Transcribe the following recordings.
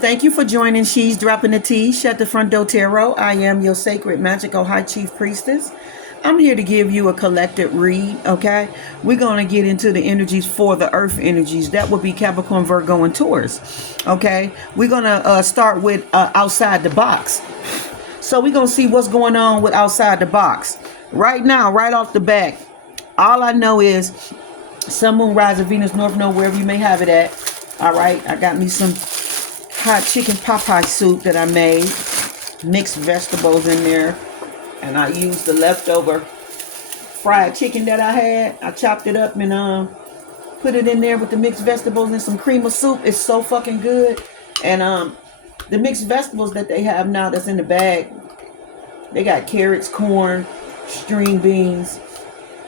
Thank you for joining She's Dropping the Tea, Shut the Front Door Tarot. I am your sacred, magical High Chief Priestess. I'm here to give you a collective read, okay? We're going to get into the energies for the earth energies. That would be Capricorn, Virgo, and Taurus, okay? We're going to start with outside the box. So we're going to see what's going on with outside the box. Right now, right off the bat, all I know is Sun, Moon, Rise of Venus, North Node, wherever you may have it at. All right, I got me some hot chicken pot pie soup that I made. Mixed vegetables in there. And I used the leftover fried chicken that I had. I chopped it up and put it in there with the mixed vegetables and some cream of soup. It's so fucking good. And the mixed vegetables that they have now that's in the bag, they got carrots, corn, string beans,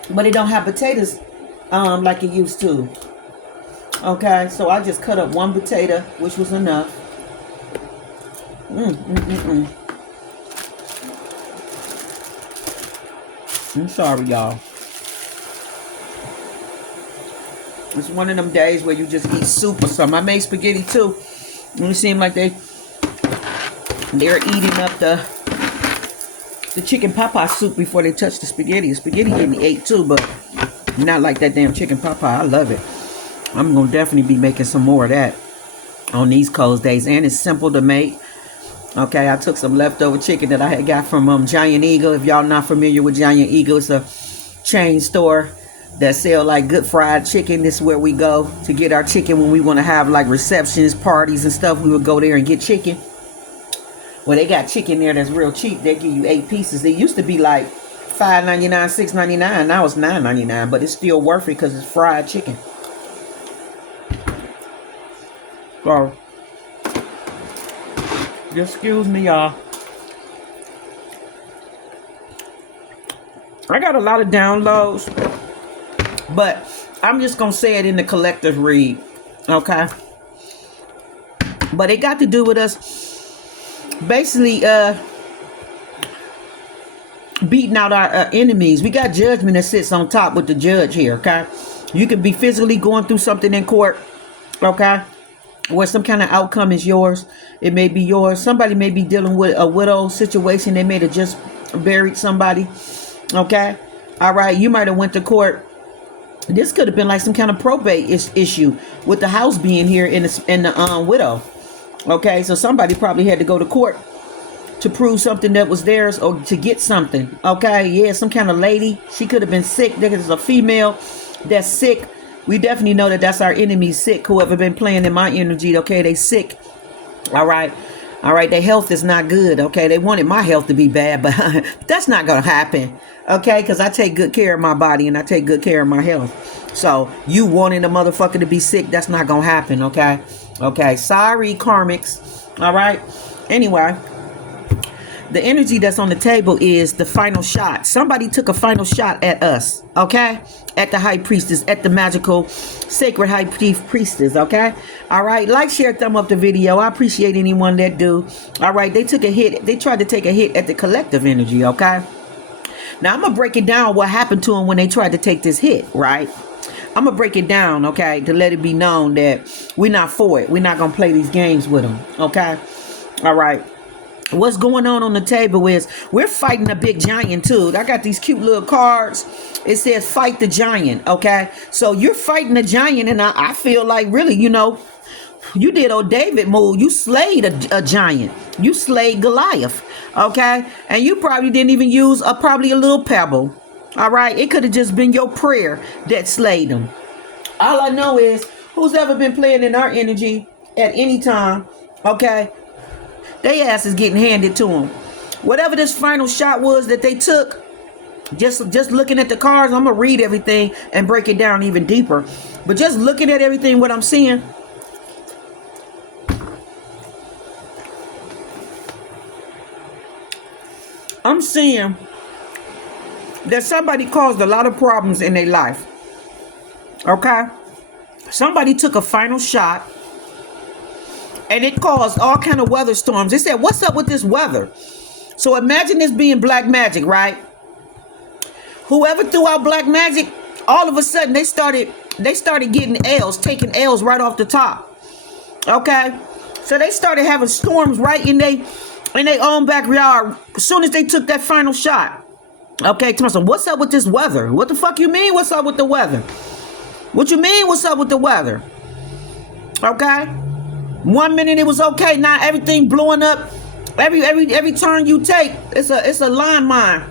but it don't have potatoes like it used to. Okay, so I just cut up one potato, which was enough. I'm sorry, y'all. It's one of them days where you just eat soup or something. I made spaghetti too. And it seemed like they're eating up the chicken pot pie soup before they touch the spaghetti. The spaghetti getting ate too, but not like that damn chicken pot pie. I love it. I'm gonna definitely be making some more of that on these cold days, and it's simple to make. Okay, I took some leftover chicken that I had got from Giant Eagle. If y'all not familiar with Giant Eagle, it's a chain store that sell like good fried chicken. This is where we go to get our chicken when we want to have like receptions, parties and stuff. We would go there and get chicken. Well, they got chicken there that's real cheap. They give you 8 pieces. They used to be like $5.99, $6.99. Now it's $9.99, but it's still worth it because it's fried chicken. So, just excuse me, y'all. I got a lot of downloads, but I'm just gonna say it in the collective read, okay? But it got to do with us basically beating out our enemies. We got judgment that sits on top with the judge here, okay? You could be physically going through something in court, okay, where some kind of outcome is yours. It may be yours. Somebody may be dealing with a widow situation. They may have just buried somebody, okay? All right, you might have went to court. This could have been like some kind of probate issue with the house being here in the widow, okay? So somebody probably had to go to court to prove something that was theirs or to get something, okay? Yeah, some kind of lady. She could have been sick. There is a female that's sick. We definitely know that that's our enemy, sick. Whoever been playing in my energy, okay, they sick. All right. Their health is not good, okay? They wanted my health to be bad, but that's not going to happen, okay? Because I take good care of my body and I take good care of my health. So you wanting a motherfucker to be sick, that's not going to happen, okay? Okay, sorry, karmics. All right. Anyway, the energy that's on the table is the final shot. Somebody took a final shot at us, okay? At the High Priestess, at the magical, sacred High Chief Priestess, okay? All right, like, share, thumb up the video. I appreciate anyone that do. All right, they took a hit. They tried to take a hit at the collective energy, okay? Now, I'm going to break it down what happened to them when they tried to take this hit, right? I'm going to break it down, okay, to let it be known that we're not for it. We're not going to play these games with them, okay? All right. What's going on the table is we're fighting a big giant too. I got these cute little cards. It says fight the giant, okay? So you're fighting a giant, and I feel like really, you know, you did old David move. You slayed a giant. You slayed Goliath, okay? And you probably didn't even use probably a little pebble, all right? It could have just been your prayer that slayed him. All I know is who's ever been playing in our energy at any time, okay? They ass is getting handed to them. Whatever this final shot was that they took, just looking at the cards, I'm going to read everything and break it down even deeper. But just looking at everything, what I'm seeing, I'm seeing that somebody caused a lot of problems in their life. Okay? Somebody took a final shot. And it caused all kind of weather storms. They said, what's up with this weather? So imagine this being black magic, right? Whoever threw out black magic, all of a sudden they started getting L's, taking L's right off the top. Okay? So they started having storms right in their own backyard as soon as they took that final shot. Okay, Thompson, what's up with this weather? What the fuck you mean? What's up with the weather? What you mean? What's up with the weather? Okay, 1 minute it was okay. Now everything blowing up. Every turn you take, it's a line mine.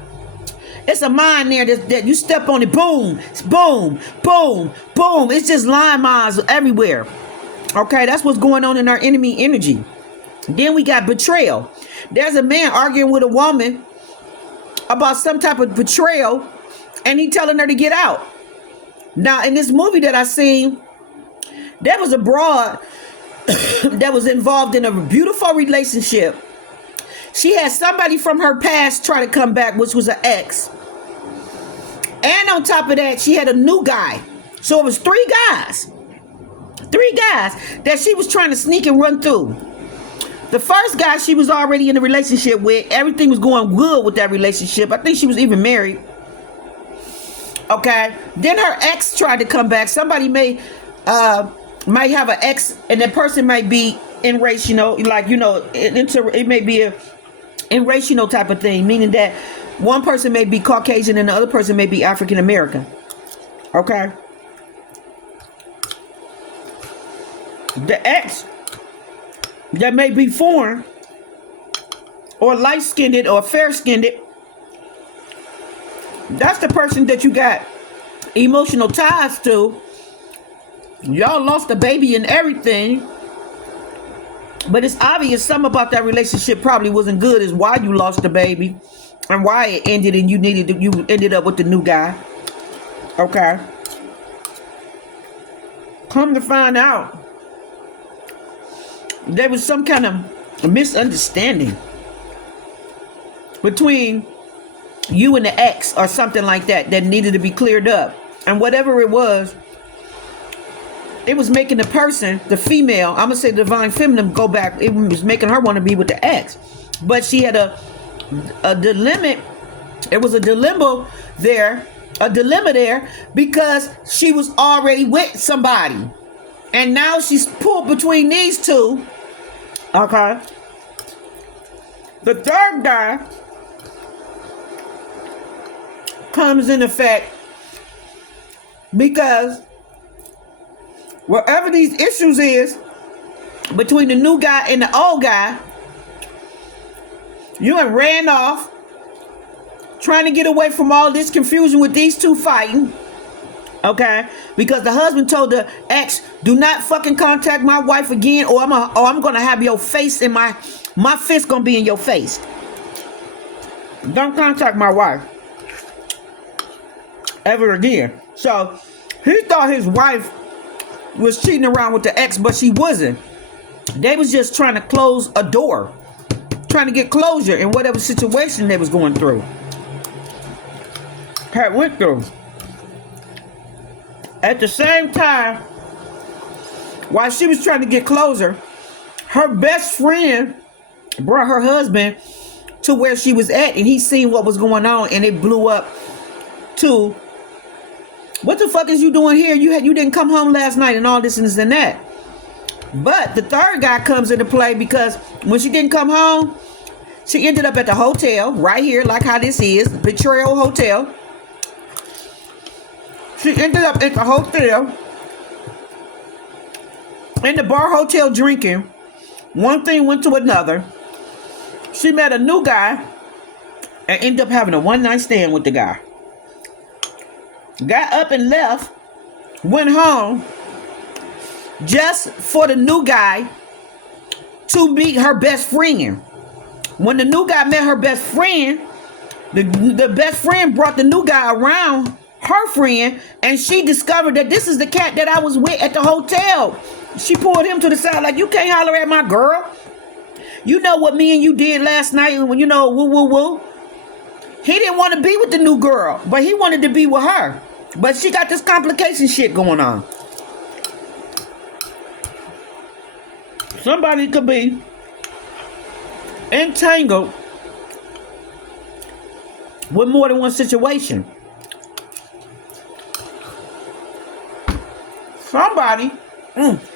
It's a mine there that you step on it, boom, boom, boom, boom. It's just line mines everywhere. Okay, that's what's going on in our enemy energy. Then we got betrayal. There's a man arguing with a woman about some type of betrayal, and he telling her to get out. Now, in this movie that I seen, there was a broad that was involved in a beautiful relationship. She had somebody from her past try to come back, which was an ex. And on top of that, she had a new guy. So it was three guys that she was trying to sneak and run through. The first guy she was already in a relationship with. Everything was going good with that relationship. I think she was even married. Okay. Then her ex tried to come back. Somebody might have an ex, and that person might be in race, like, it may be a in racial type of thing, meaning that one person may be Caucasian and the other person may be African American. Okay. The ex that may be foreign or light-skinned or fair-skinned, that's the person that you got emotional ties to. Y'all lost a baby and everything. But it's obvious something about that relationship probably wasn't good, is why you lost the baby and why it ended, and you ended up with the new guy. Okay. Come to find out, there was some kind of misunderstanding between you and the ex or something like that needed to be cleared up. And whatever it was making the person, the female, I'm going to say divine feminine, go back. It was making her want to be with the ex. But she had a dilemma. It was a dilemma there because she was already with somebody. And now she's pulled between these two. Okay. The third guy comes in effect because whatever these issues is between the new guy and the old guy, you have ran off trying to get away from all this confusion with these two fighting. Okay, because the husband told the ex, do not fucking contact my wife again, or I'm gonna have your face in my fist gonna be in your face. Don't contact my wife ever again. So he thought his wife was cheating around with the ex, but she wasn't. They was just trying to close a door, trying to get closure in whatever situation they was going through. Went through. At the same time, while she was trying to get closer, her best friend brought her husband to where she was at, and he seen what was going on, and it blew up to, what the fuck is you doing here? You didn't come home last night and all this and this and that. But the third guy comes into play because when she didn't come home, she ended up at the hotel right here, like how this is, Betrayal Hotel. She ended up at the hotel, in the bar hotel drinking. One thing went to another. She met a new guy and ended up having a one-night stand with the guy. Got up and left, went home, just for the new guy to meet her best friend. When the new guy met her best friend, the best friend brought the new guy around her friend, and she discovered that this is the cat that I was with at the hotel. She pulled him to the side like, you can't holler at my girl. You know what me and you did last night, when woo woo woo. He didn't want to be with the new girl, but he wanted to be with her. But she got this complication shit going on. Somebody could be entangled with more than one situation. Somebody,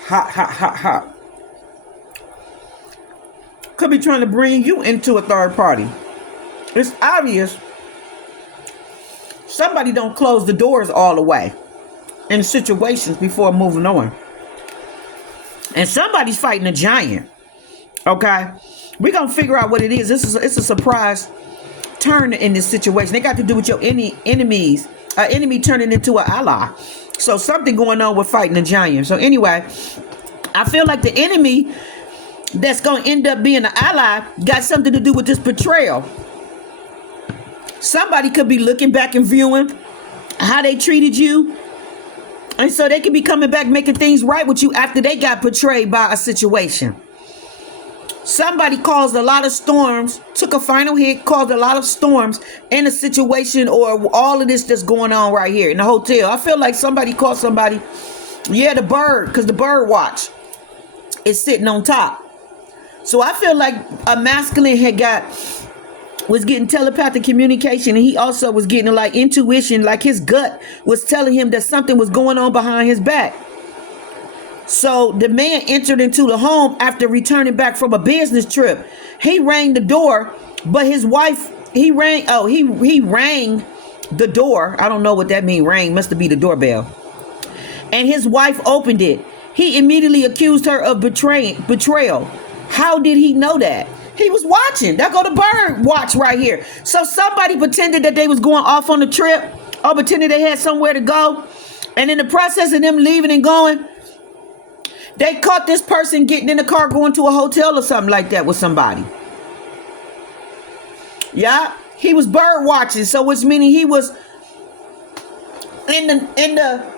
hot. could be trying to bring you into a third party. It's obvious somebody don't close the doors all the way in situations before moving on. And somebody's fighting a giant. Okay? We're going to figure out what it is. It's a surprise turn in this situation. They got to do with your enemies. An enemy turning into an ally. So something going on with fighting a giant. So anyway, I feel like the enemy that's going to end up being an ally got something to do with this betrayal. Somebody could be looking back and viewing how they treated you. And so they could be coming back making things right with you after they got betrayed by a situation. Somebody caused a lot of storms, took a final hit, caused a lot of storms in a situation, or all of this that's going on right here in the hotel. I feel like somebody called somebody, yeah, the bird, because the bird watch is sitting on top. So I feel like a masculine was getting telepathic communication, and he also was getting like intuition, like his gut was telling him that something was going on behind his back. So the man entered into the home after returning back from a business trip. He rang the door, but his wife, he rang the door. I don't know what that means. Rang must be the doorbell. And his wife opened it. He immediately accused her of betrayal. How did he know that? He was watching. There go the bird watch right here. So somebody pretended that they was going off on a trip, or pretended they had somewhere to go. And in the process of them leaving and going, they caught this person getting in the car going to a hotel or something like that with somebody. Yeah, he was bird watching, so which meaning he was in the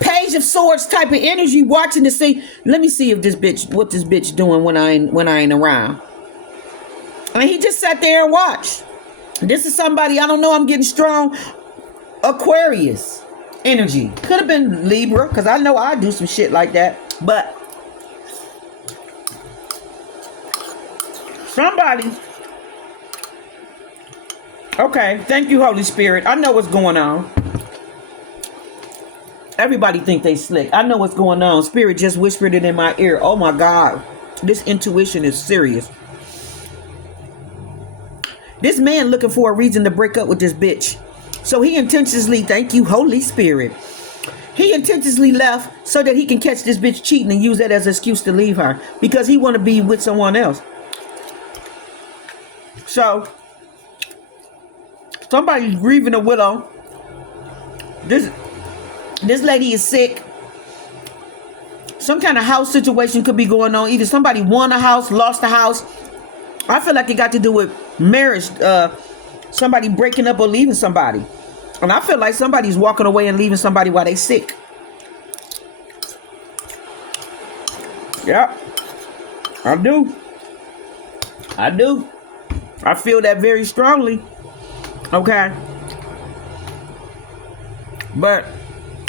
Page of Swords type of energy, watching to see. Let me see if what this bitch doing when I ain't around. I mean, he just sat there and watched. This is somebody, I don't know. I'm getting strong Aquarius energy. Could have been Libra, because I know I do some shit like that. But somebody. Okay, thank you, Holy Spirit. I know what's going on. Everybody think they slick. I know what's going on. Spirit just whispered it in my ear. Oh my God. This intuition is serious. This man looking for a reason to break up with this bitch. So he intentionally, thank you, Holy Spirit. He intentionally left so that he can catch this bitch cheating and use that as an excuse to leave her. Because he want to be with someone else. So somebody's grieving a widow. This lady is sick. Some kind of house situation could be going on. Either somebody won a house, lost a house. I feel like it got to do with marriage. Somebody breaking up or leaving somebody. And I feel like somebody's walking away and leaving somebody while they sick. Yeah. I do. I feel that very strongly. Okay. But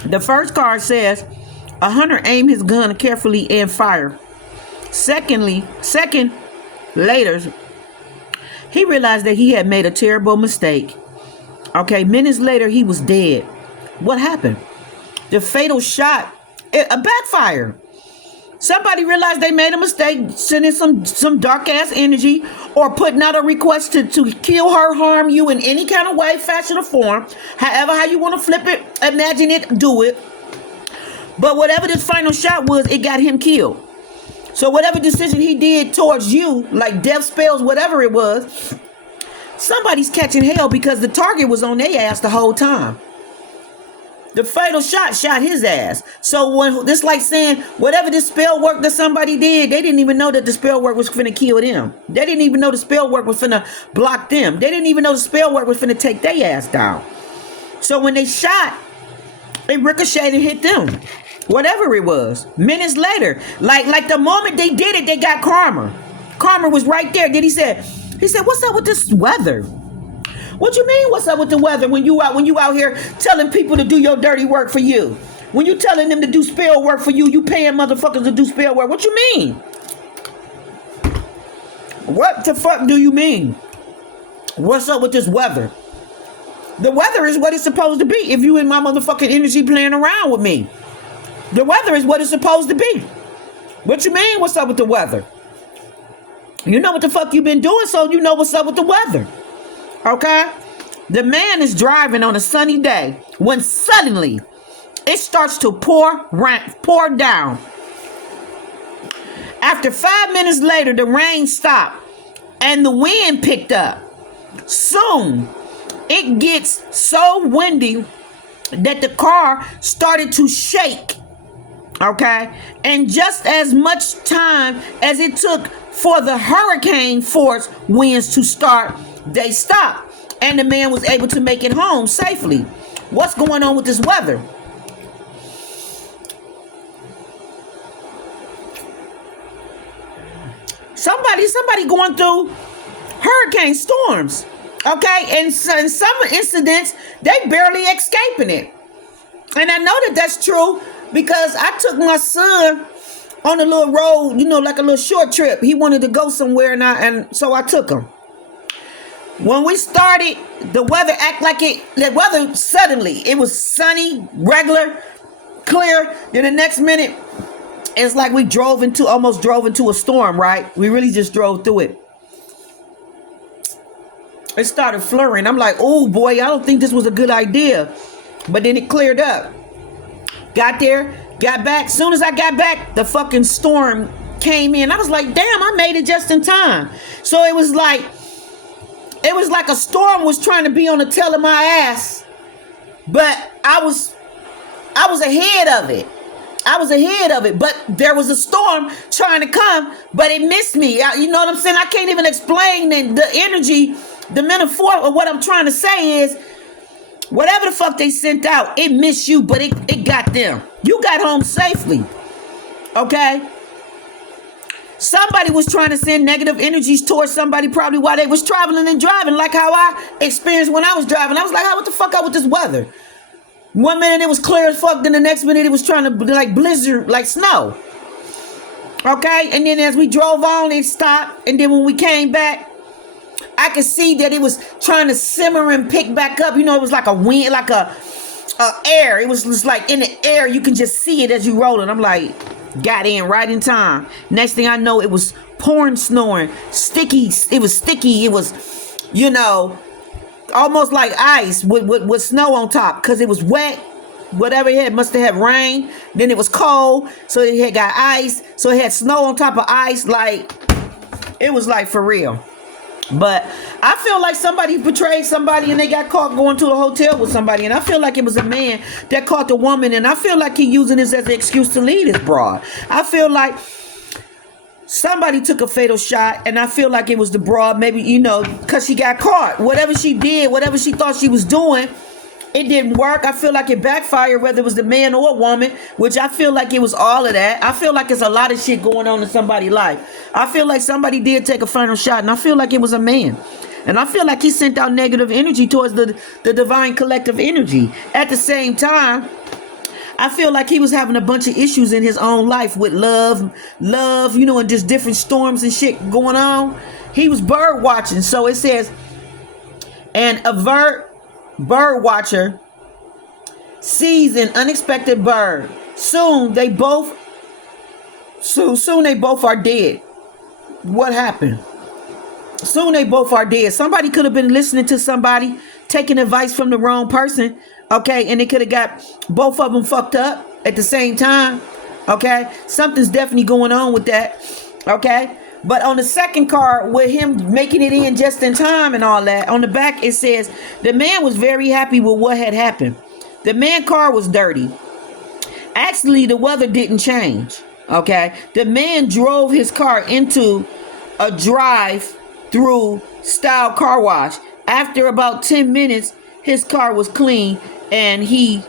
the first card says, a hunter aimed his gun carefully and fired. Second, later, he realized that he had made a terrible mistake. Okay, minutes later, he was dead. What happened? The fatal shot, a backfire. Somebody realized they made a mistake, sending some dark ass energy, or putting out a request to kill her, harm you in any kind of way, fashion, or form. However, how you want to flip it, imagine it, do it. But whatever this final shot was, it got him killed. So whatever decision he did towards you, like death spells, whatever it was, somebody's catching hell because the target was on their ass the whole time. The fatal shot his ass. So when this like saying whatever this spell work that somebody did, they didn't even know that the spell work was finna kill them. They didn't even know the spell work was finna block them. They didn't even know the spell work was finna take their ass down. So when they shot, it ricocheted and hit them. Whatever it was. Minutes later, like the moment they did it, they got karma. Karma was right there. Then he said, what's up with this weather? What you mean, what's up with the weather when you out here telling people to do your dirty work for you? When you telling them to do spell work for you, you paying motherfuckers to do spell work. What you mean? What the fuck do you mean? What's up with this weather? The weather is what it's supposed to be if you in my motherfucking energy playing around with me. The weather is what it's supposed to be. What you mean, what's up with the weather? You know what the fuck you been doing, so you know what's up with the weather. Okay? The man is driving on a sunny day when suddenly it starts to pour down. After 5 minutes later, the rain stopped and the wind picked up. Soon, it gets so windy that the car started to shake. Okay? And just as much time as it took for the hurricane force winds to start, they stopped. And the man was able to make it home safely. What's going on with this weather? Somebody going through hurricane storms. Okay? And in some incidents, they barely escaping it. And I know that that's true because I took my son on a little road, you know, like a little short trip. He wanted to go somewhere, and so I took him. When we started, the weather the weather suddenly, it was sunny, regular, clear. Then the next minute, it's like we almost drove into a storm, right? We really just drove through it. It started flurrying. I'm like, oh boy, I don't think this was a good idea. But then it cleared up. Got there, got back. Soon as I got back, the fucking storm came in. I was like, damn, I made it just in time. So it was like a storm was trying to be on the tail of my ass. But I was ahead of it. But there was a storm trying to come, but it missed me. You know what I'm saying? I can't even explain the energy, the metaphor of what I'm trying to say is, whatever the fuck they sent out, it missed you, but it got them. You got home safely. Okay? Somebody was trying to send negative energies towards somebody probably while they was traveling and driving, like how I experienced when I was driving. I was like, what the fuck up with this weather? 1 minute it was clear as fuck, then the next minute it was trying to like blizzard, like snow. Okay? And then as we drove on, it stopped. And then when we came back, I could see that it was trying to simmer and pick back up. You know, it was like a wind, like a air. It was just like in the air. You can just see it as you rolling. I'm like, got in right in time. Next thing I know, it was pouring, snowing, sticky. It was sticky. It was, you know, almost like ice with snow on top because it was wet. Whatever it had must have had rain. Then it was cold, so it had got ice. So it had snow on top of ice. Like, it was like for real. But I feel like somebody betrayed somebody and they got caught going to a hotel with somebody. And I feel like it was a man that caught the woman. And I feel like he using this as an excuse to leave this broad. I feel like somebody took a fatal shot. And I feel like it was the broad, maybe, you know, because she got caught. Whatever she did, whatever she thought she was doing, it didn't work. I feel like it backfired, whether it was the man or a woman, which I feel like it was all of that. I feel like there's a lot of shit going on in somebody's life. I feel like somebody did take a final shot, and I feel like it was a man. And I feel like he sent out negative energy towards the divine collective energy. At the same time, I feel like he was having a bunch of issues in his own life with love, you know, and just different storms and shit going on. He was bird watching. So it says, and avert bird watcher sees an unexpected bird. Soon they both are dead. What happened? Soon they both are dead. Somebody could have been listening to somebody, taking advice from the wrong person. Okay, and they could have got both of them fucked up at the same time. Okay, something's definitely going on with that. Okay. But on the second card, with him making it in just in time and all that, on the back it says, the man was very happy with what had happened. The man's car was dirty. Actually, the weather didn't change. Okay. The man drove his car into a drive-through style car wash. After about 10 minutes, his car was clean and he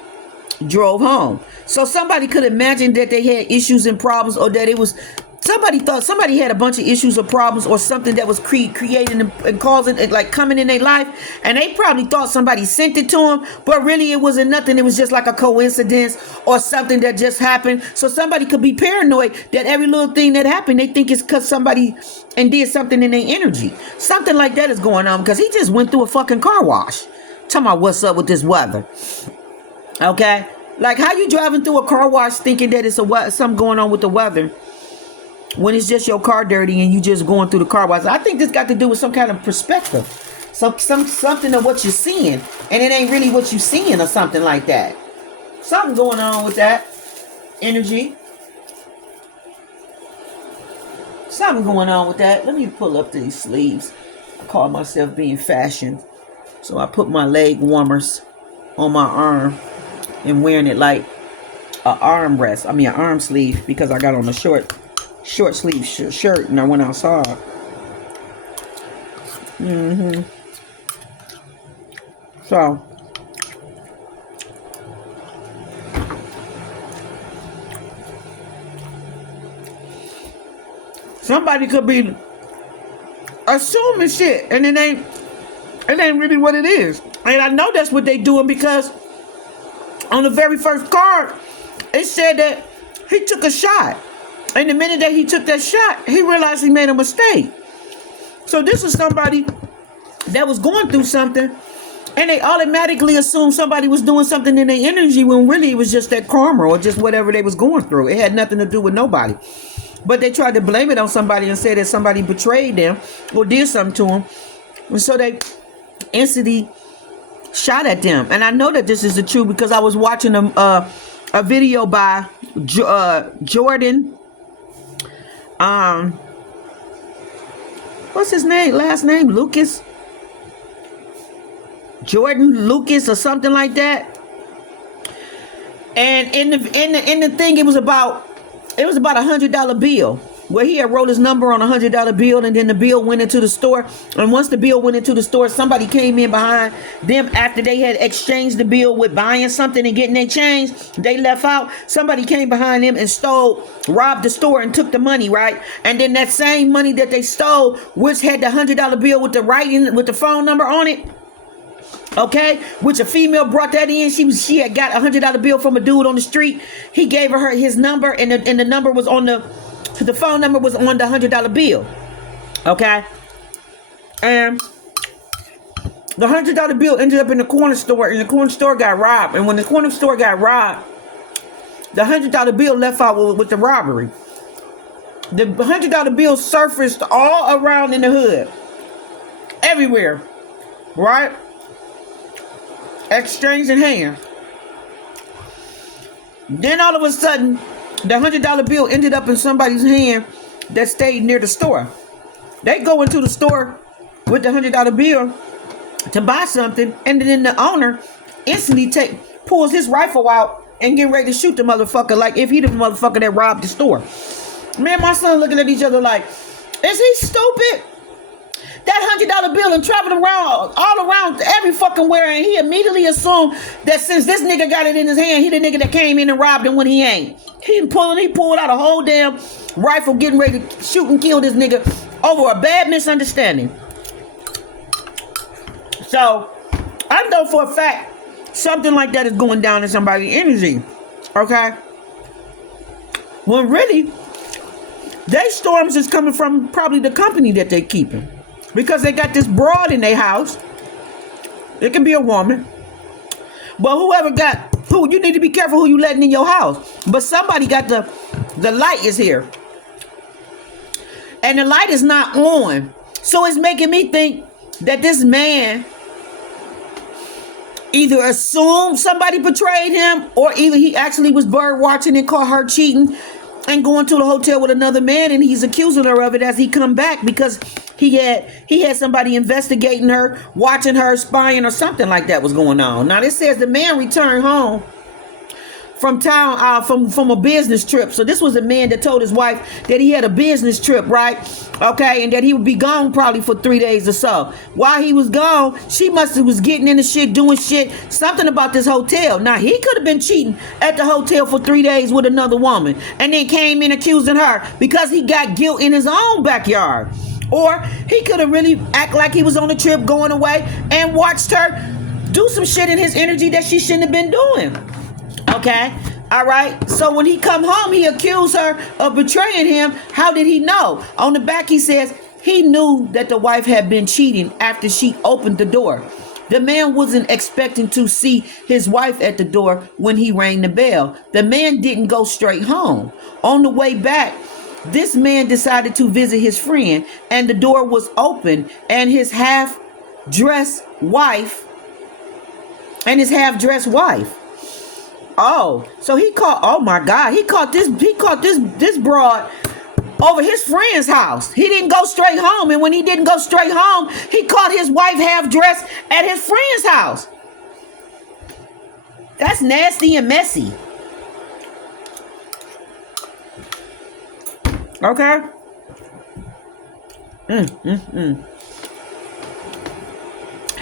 drove home. So somebody could imagine that they had issues and problems, or that it was somebody thought somebody had a bunch of issues or problems or something that was creating and causing it, like coming in their life, and they probably thought somebody sent it to them, but really it wasn't nothing. It was just like a coincidence or something that just happened. So somebody could be paranoid that every little thing that happened, they think it's because somebody and did something in their energy. Something like that is going on, because he just went through a fucking car wash. Talking about what's up with this weather. Okay, like how you driving through a car wash thinking that it's something going on with the weather. when it's just your car dirty and you just going through the car wash. I think this got to do with some kind of perspective. Something of what you're seeing. And it ain't really what you're seeing or something like that. Something going on with that energy. Something going on with that. Let me pull up these sleeves. I call myself being fashioned. So I put my leg warmers on my arm and wearing it like an armrest. I mean an arm sleeve, because I got on a short sleeve shirt and I went outside. So somebody could be assuming shit, and it ain't really what it is. And I know that's what they doing, because on the very first card, it said that he took a shot. And the minute that he took that shot, he realized he made a mistake. So this is somebody that was going through something, and they automatically assumed somebody was doing something in their energy, when really it was just that karma or just whatever they was going through. It had nothing to do with nobody. But they tried to blame it on somebody and say that somebody betrayed them or did something to them. And so they instantly shot at them. And I know that this is the truth, because I was watching a video by Jordan. What's his name? Last name? Lucas? Jordan Lucas or something like that. And in the thing, it was about $100 bill, where he had wrote his number on a $100 bill, and then the bill went into the store. And once the bill went into the store, somebody came in behind them after they had exchanged the bill with buying something and getting their change. They left out. Somebody came behind them and robbed the store and took the money, right? And then that same money that they stole, which had the $100 bill with the writing, with the phone number on it, okay, which a female brought that in. She had got $100 bill from a dude on the street. He gave her his number, and the number was on the phone number was on the $100 bill, okay. And the $100 bill ended up in the corner store, and the corner store got robbed. And when the corner store got robbed, the $100 bill left out with the robbery. The $100 bill surfaced all around in the hood, everywhere, right? Exchanging hands. Then all of a sudden, the $100 bill ended up in somebody's hand that stayed near the store. They go into the store with the $100 bill to buy something, and then the owner instantly pulls his rifle out and get ready to shoot the motherfucker, like if he the motherfucker that robbed the store. Me and my son looking at each other like, is he stupid? That $100 bill and traveling around all around every fucking where, and he immediately assumed that since this nigga got it in his hand, he the nigga that came in and robbed him when he ain't. He pulled out a whole damn rifle, getting ready to shoot and kill this nigga over a bad misunderstanding. So I know for a fact something like that is going down in somebody's energy, okay? When really, they storms is coming from probably the company that they keeping. Because they got this broad in their house. It can be a woman. But you need to be careful who you letting in your house. But somebody got the light is here. And the light is not on. So it's making me think that this man either assumed somebody betrayed him, or either he actually was bird watching and caught her cheating and going to the hotel with another man, and he's accusing her of it as he come back, because he had somebody investigating her, watching her, spying, or something like that was going on. Now this says the man returned home from town, from a business trip. So this was a man that told his wife that he had a business trip, right? Okay, and that he would be gone probably for 3 days or so. While he was gone, she must have was getting into shit, doing shit, something about this hotel. Now he could have been cheating at the hotel for 3 days with another woman, and then came in accusing her because he got guilt in his own backyard. Or he could have really act like he was on a trip going away and watched her do some shit in his energy that she shouldn't have been doing. Okay, all right. So when he come home, he accused her of betraying him. How did he know? On the back, he says he knew that the wife had been cheating after she opened the door. The man wasn't expecting to see his wife at the door when he rang the bell. The man didn't go straight home. On the way back, this man decided to visit his friend, and the door was open, and his half-dressed wife, Oh, so he caught, oh my God, he caught this broad over his friend's house. He didn't go straight home, and when he didn't go straight home, he caught his wife half-dressed at his friend's house. That's nasty and messy. Okay?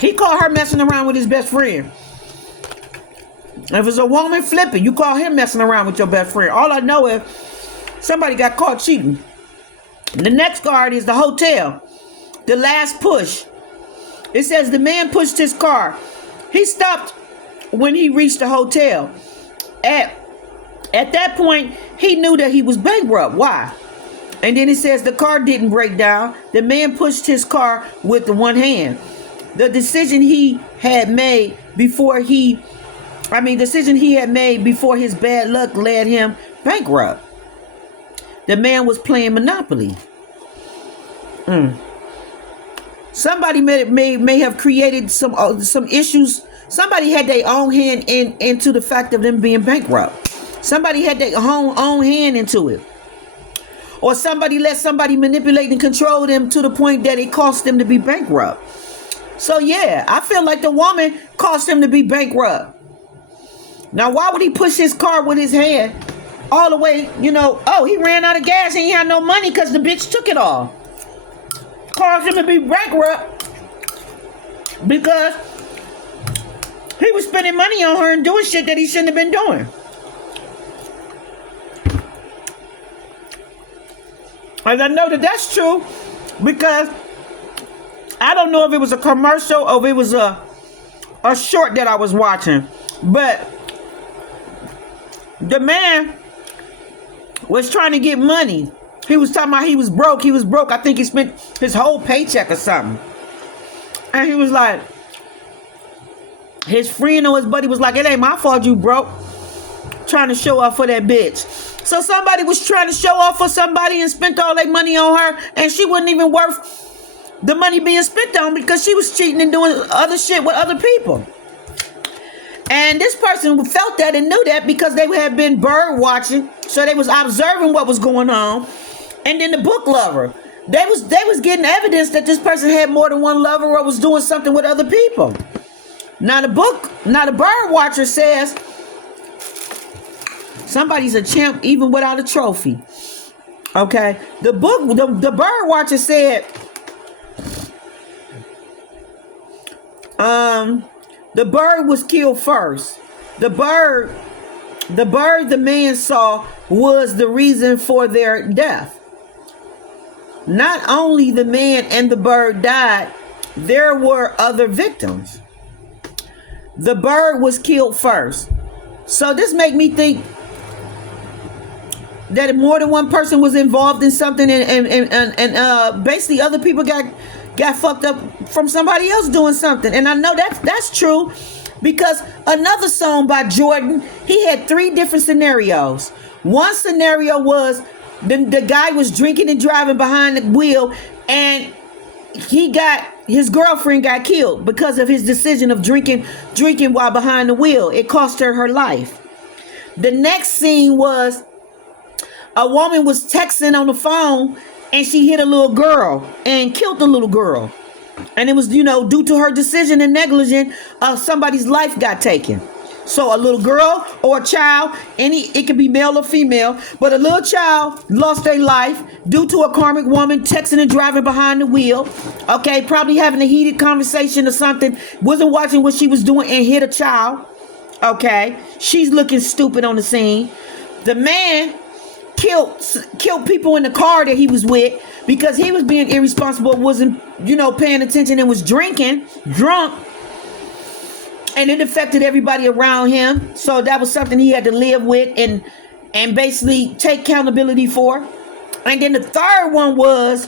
He caught her messing around with his best friend. If it's a woman, flip it. You call him messing around with your best friend. All I know is somebody got caught cheating. The next card is the hotel. The last push. It says the man pushed his car. He stopped when he reached the hotel. At that point, he knew that he was bankrupt. Why? And then it says the car didn't break down. The man pushed his car with the one hand. The decision he had made before his bad luck led him bankrupt. The man was playing Monopoly. Somebody may have created some issues. Somebody had their own hand into the fact of them being bankrupt. Somebody had their own hand into it. Or somebody let somebody manipulate and control them to the point that it cost them to be bankrupt. So yeah, I feel like the woman caused him to be bankrupt. Now, why would he push his car with his hand all the way, oh, he ran out of gas and he had no money because the bitch took it all. Caused him to be bankrupt because he was spending money on her and doing shit that he shouldn't have been doing. And I know that that's true because I don't know if it was a commercial or if it was a short that I was watching, but the man was trying to get money. He was talking about he was broke. I think he spent his whole paycheck or something. And he was like, his friend or his buddy was like, it ain't my fault you broke. Trying to show off for that bitch. So somebody was trying to show off for somebody and spent all their money on her, and she wasn't even worth the money being spent on because she was cheating and doing other shit with other people. And this person felt that and knew that because they had been bird watching, so they was observing what was going on. And then the book lover, they was getting evidence that this person had more than one lover or was doing something with other people. Now the bird watcher says somebody's a champ even without a trophy. Okay, the bird watcher said, the bird was killed first. The bird the man saw was the reason for their death. Not only the man and the bird died, there were other victims. The bird was killed first. So this make me think that more than one person was involved in something, and basically other people got fucked up from somebody else doing something. And I know that's true because another song by Jordan, he had 3 different scenarios. One scenario was the guy was drinking and driving behind the wheel, and his girlfriend got killed because of his decision of drinking while behind the wheel. It cost her life. The next scene was a woman was texting on the phone and she hit a little girl and killed the little girl. And it was, due to her decision and negligence, somebody's life got taken. So a little girl or a child, it could be male or female, but a little child lost their life due to a karmic woman texting and driving behind the wheel. Okay, probably having a heated conversation or something, wasn't watching what she was doing and hit a child. Okay, she's looking stupid on the scene. The man killed people in the car that he was with because he was being irresponsible, wasn't, paying attention and was drunk. And it affected everybody around him. So that was something he had to live with and basically take accountability for. And then the third one was,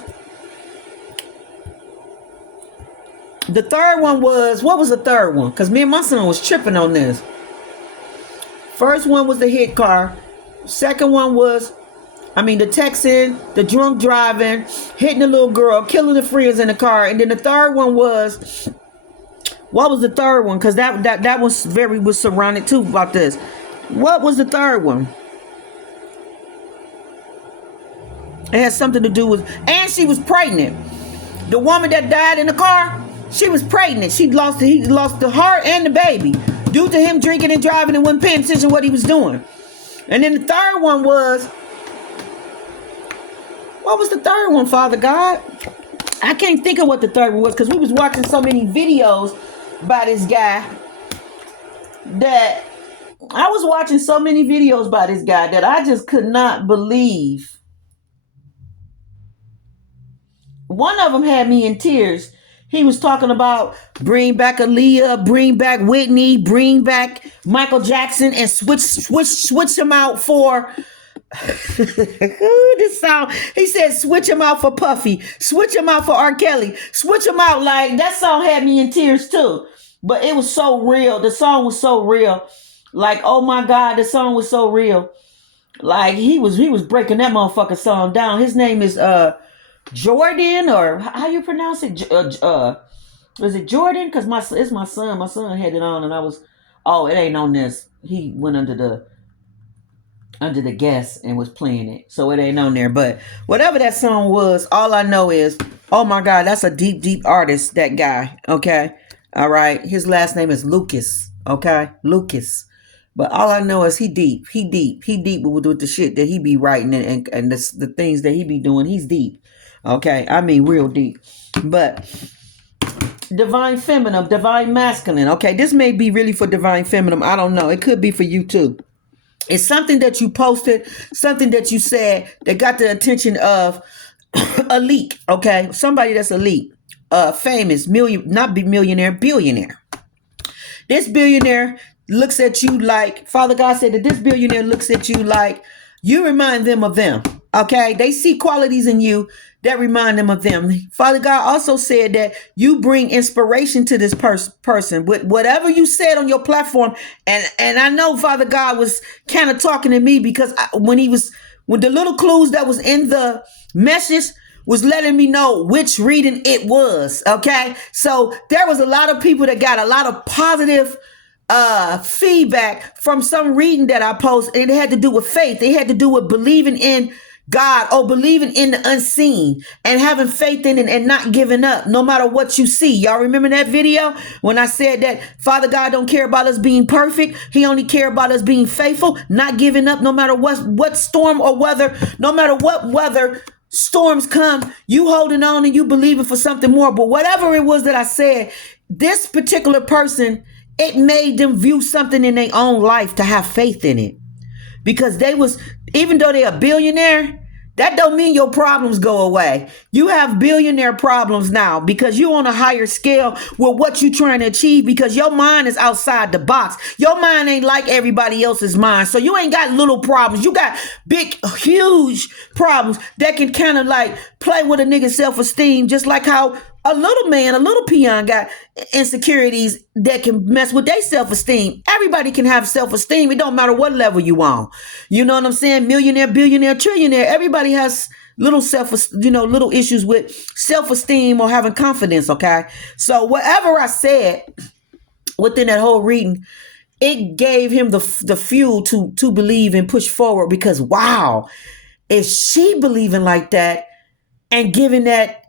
what was the third one? Because me and my son was tripping on this. First one was the hit car. Second one was I mean, the texting, the drunk driving, hitting the little girl, killing the friends in the car. And then the third one was, what was the third one? Because that was surrounded too about this. What was the third one? It had something to do with, and she was pregnant. The woman that died in the car, she was pregnant. He lost the heart and the baby due to him drinking and driving and wasn't paying attention to what he was doing. And then the third one was, what was the third one, Father God? I can't think of what the third one was because we was watching so many videos by this guy that I just could not believe. One of them had me in tears. He was talking about bring back Aaliyah, bring back Whitney, bring back Michael Jackson, and switch him out for this song. He said switch him out for Puffy, switch him out for R. Kelly, switch him out. Like, that song had me in tears too. But it was so real. The song was so real. Like, oh my God, the song was so real. Like, he was breaking that motherfucking song down. His name is Jordan, or how you pronounce it? Was it Jordan? Because it's my son. My son had it on, and I was, oh, it ain't on this. He went under the guest and was playing it, so it ain't on there. But whatever that song was, all I know is, oh my God, that's a deep, deep artist. That guy. Okay, all right. His last name is Lucas. Okay, Lucas. But all I know is he deep with the shit that he be writing and the things that he be doing. He's deep. Okay, I mean real deep. But divine feminine, divine masculine. Okay, this may be really for divine feminine. I don't know. It could be for you too. It's something that you posted, something that you said that got the attention of elite. Okay, somebody that's elite, famous, billionaire. This billionaire looks at you like, Father God said that this billionaire looks at you like you remind them of them. Okay, they see qualities in you that remind them of them. Father God also said that you bring inspiration to this person with whatever you said on your platform. And I know Father God was kind of talking to me because when the little clues that was in the message was letting me know which reading it was. Okay, so there was a lot of people that got a lot of positive feedback from some reading that I posted. And it had to do with faith. It had to do with believing in God, or believing in the unseen and having faith in it and not giving up no matter what you see. Y'all remember that video when I said that Father God don't care about us being perfect. He only care about us being faithful, not giving up no matter what storm or weather, no matter what weather storms come, you holding on and you believing for something more. But whatever it was that I said, this particular person, it made them view something in their own life to have faith in it. Because even though they're a billionaire, that don't mean your problems go away. You have billionaire problems now because you're on a higher scale with what you're trying to achieve, because your mind is outside the box. Your mind ain't like everybody else's mind. So you ain't got little problems. You got big, huge problems that can kind of like play with a nigga's self-esteem, just like how a little peon got insecurities that can mess with their self-esteem. Everybody can have self-esteem. It don't matter what level you on. You know what I'm saying? Millionaire, billionaire, trillionaire. Everybody has little little issues with self-esteem or having confidence. Okay. So whatever I said within that whole reading, it gave him the fuel to believe and push forward, because wow, if she believing like that and giving that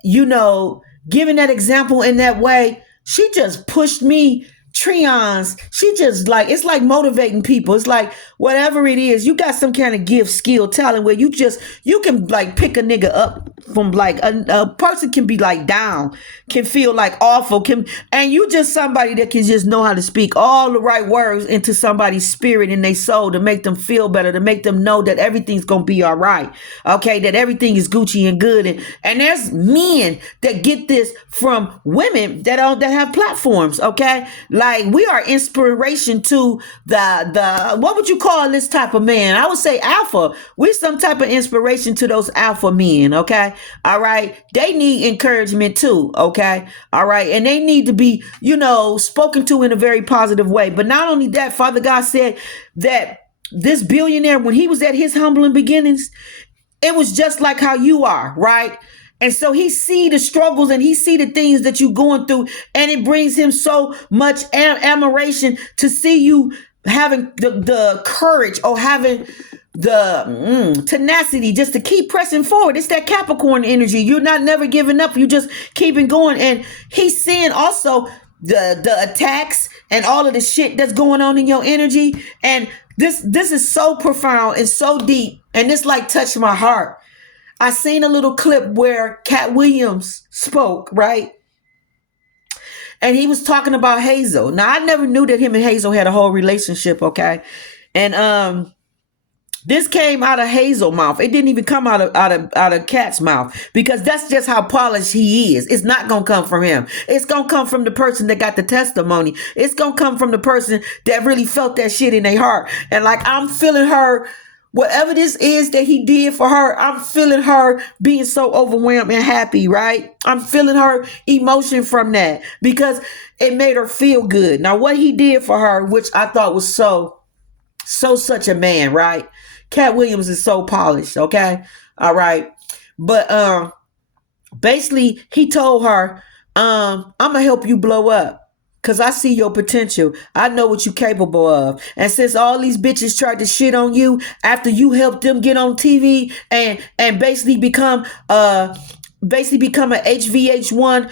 example in that way, she just pushed me trions. She just it's like motivating people. It's like whatever it is, you got some kind of gift, skill, talent where you can like pick a nigga up from like a person can be like down, can feel like awful, and you just somebody that can just know how to speak all the right words into somebody's spirit and their soul to make them feel better, to make them know that everything's gonna be all right. Okay, that everything is Gucci and good. And there's men that get this from women that have platforms. Okay, like we are inspiration to the what would you call this type of man? I would say alpha. We're some type of inspiration to those alpha men. Okay, all right. They need encouragement too. Okay, all right, and they need to be spoken to in a very positive way. But not only that, Father God said that this billionaire, when he was at his humbling beginnings, it was just like how you are, right? And so he see the struggles and he see the things that you going through, and it brings him so much admiration to see you having the courage, or having the tenacity just to keep pressing forward. It's that Capricorn energy. You're not never giving up. You just keeping going. And he's seeing also the attacks and all of the shit that's going on in your energy. And this is so profound and so deep, and this like touched my heart. I seen a little clip where Cat Williams spoke, right? And he was talking about Hazel. Now, I never knew that him and Hazel had a whole relationship, okay? And this came out of Hazel's mouth. It didn't even come out of Cat's mouth, because that's just how polished he is. It's not gonna come from him. It's gonna come from the person that got the testimony. It's gonna come from the person that really felt that shit in their heart. And like, I'm feeling her. Whatever this is that he did for her, I'm feeling her being so overwhelmed and happy, right? I'm feeling her emotion from that, because it made her feel good. Now, what he did for her, which I thought was so such a man, right? Cat Williams is so polished, okay? All right. But basically he told her, I'm gonna help you blow up. Cause I see your potential. I know what you're capable of. And since all these bitches tried to shit on you after you helped them get on TV and basically become a HVH1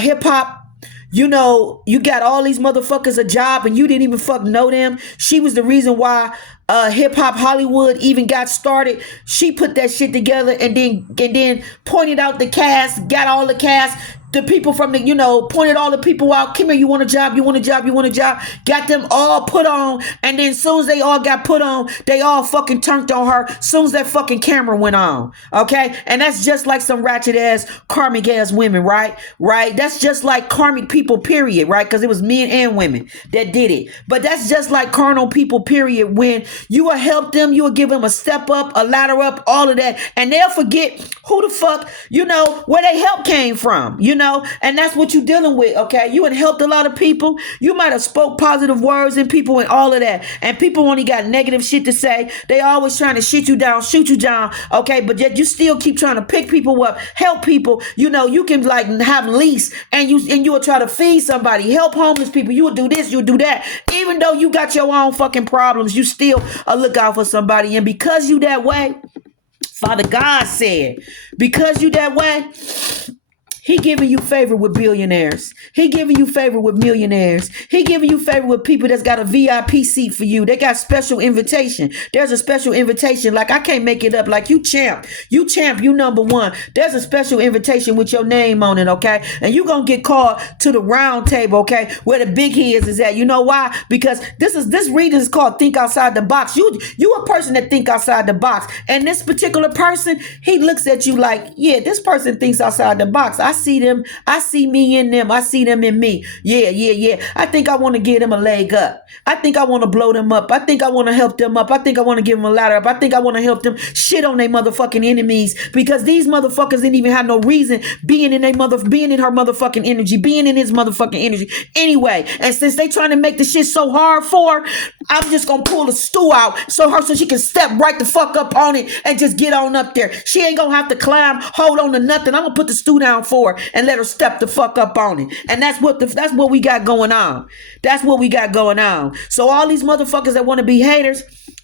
hip hop, you know, you got all these motherfuckers a job and you didn't even fuck know them. She was the reason why hip hop Hollywood even got started. She put that shit together and then pointed out the cast, got all the cast, the people from the, you know, pointed all the people out. Come here, you want a job, you want a job, you want a job. Got them all put on. And then as soon as they all got put on, they all fucking turned on her. As soon as that fucking camera went on. Okay? And that's just like some ratchet ass, karmic ass women, right? Right? That's just like karmic people, period, right? Because it was men and women that did it. But that's just like carnal people, period. When you will help them, you will give them a step up, a ladder up, all of that. And they'll forget who the fuck, you know, where they help came from, you know? And that's what you're dealing with, okay? You had helped a lot of people. You might have spoke positive words in people and all of that. And people only got negative shit to say. They always trying to shit you down, shoot you down, okay? But yet you still keep trying to pick people up, help people. You know, you can like have lease and you will try to feed somebody, help homeless people. You will do this, you'll do that. Even though you got your own fucking problems, you still look out for somebody. And because you that way, Father God said, because you that way, he giving you favor with billionaires. He giving you favor with millionaires. He giving you favor with people that's got a VIP seat for you. They got special invitation. There's a special invitation. Like, I can't make it up. Like, you champ. You champ. You number one. There's a special invitation with your name on it, okay? And you going to get called to the round table, okay? Where the big heads is at. You know why? Because this reading is called Think Outside the Box. You a person that think outside the box. And this particular person, he looks at you like, yeah, this person thinks outside the box. I see them. I see me in them. I see them in me. Yeah. I think I want to give them a leg up. I think I want to blow them up. I think I want to help them up. I think I want to give them a ladder up. I think I want to help them shit on their motherfucking enemies, because these motherfuckers didn't even have no reason being in her motherfucking energy, being in his motherfucking energy anyway. And since they trying to make the shit so hard for her, I'm just gonna pull the stool out so she can step right the fuck up on it and just get on up there. She ain't gonna have to climb, hold on to nothing. I'm gonna put the stool down for her and let her step the fuck up on it. And that's what we got going on. That's what we got going on. So all these motherfuckers that want to be haters,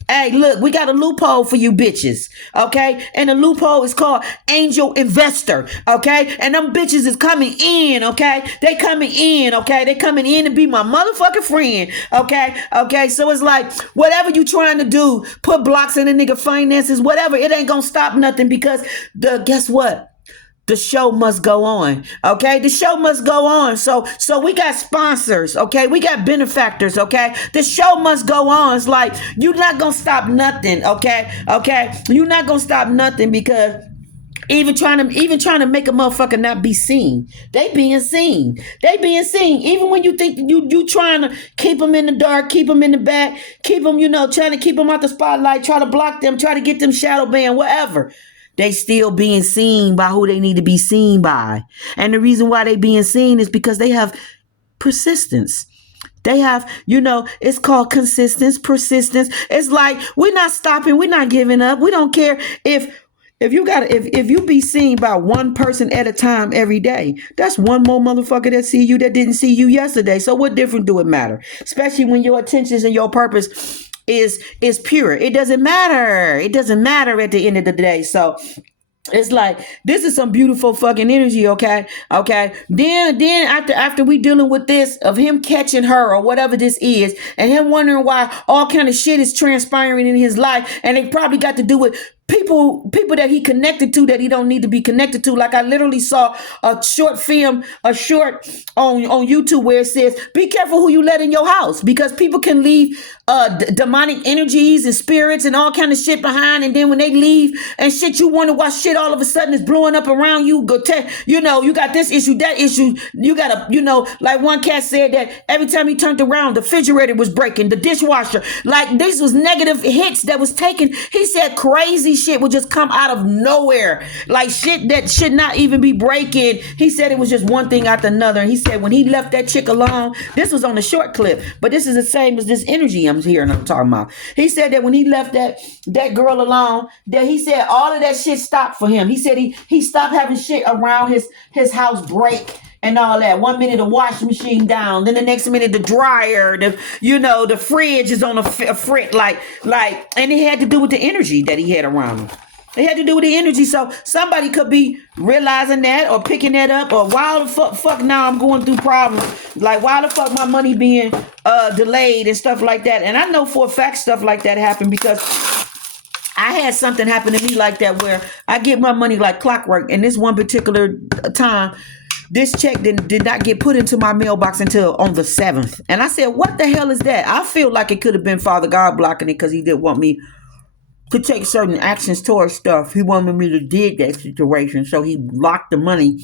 hey, look, we got a loophole for you bitches, okay? And the loophole is called Angel Investor, okay? And them bitches is coming in, okay? They coming in, okay? They coming in to be my motherfucking friend, okay? Okay, so it's like, whatever you trying to do, put blocks in the nigga finances, whatever, it ain't gonna stop nothing, because guess what? The show must go on, okay? The show must go on. So we got sponsors, okay? We got benefactors, okay? The show must go on. It's like, you're not gonna stop nothing, okay? Okay? You're not gonna stop nothing, because even trying to make a motherfucker not be seen. They being seen. They being seen. Even when you think you trying to keep them in the dark, keep them in the back, keep them, trying to keep them out the spotlight, try to block them, try to get them shadow banned, whatever. They still being seen by who they need to be seen by. And the reason why they being seen is because they have persistence. They have, it's called persistence. It's like, we're not stopping. We're not giving up. We don't care if If you be seen by one person at a time every day, that's one more motherfucker that see you that didn't see you yesterday. So what difference do it matter? Especially when your intentions and your purpose is pure. It doesn't matter. It doesn't matter at the end of the day. So it's like this is some beautiful fucking energy, okay. Then after we dealing with this of him catching her or whatever this is, and him wondering why all kind of shit is transpiring in his life, and it probably got to do with people that he connected to that he don't need to be connected to. Like I literally saw a short on YouTube where it says, "Be careful who you let in your house because people can leave demonic energies and spirits and all kind of shit behind, and then when they leave and shit, you wonder why shit all of a sudden is blowing up around you. You got this issue, that issue. You got like one cat said that every time he turned around, the refrigerator was breaking, the dishwasher. Like this was negative hits that was taken. He said crazy shit would just come out of nowhere, like shit that should not even be breaking. He said it was just one thing after another. And he said when he left that chick alone, this was on the short clip, but this is the same as this energy I'm here and I'm talking about. He said that when he left that girl alone, that he said all of that shit stopped for him. He said he stopped having shit around his house break and all that. One minute the washing machine down, then the next minute the dryer, the fridge is on a frit, like, and it had to do with the energy that he had around him. It had to do with the energy. So somebody could be realizing that or picking that up, or why the fuck now I'm going through problems. Like why the fuck my money being delayed and stuff like that. And I know for a fact stuff like that happened because I had something happen to me like that where I get my money like clockwork. And this one particular time, this check did not get put into my mailbox until on the 7th. And I said, what the hell is that? I feel like it could have been Father God blocking it because he didn't want me to take certain actions towards stuff. He wanted me to dig that situation. So he locked the money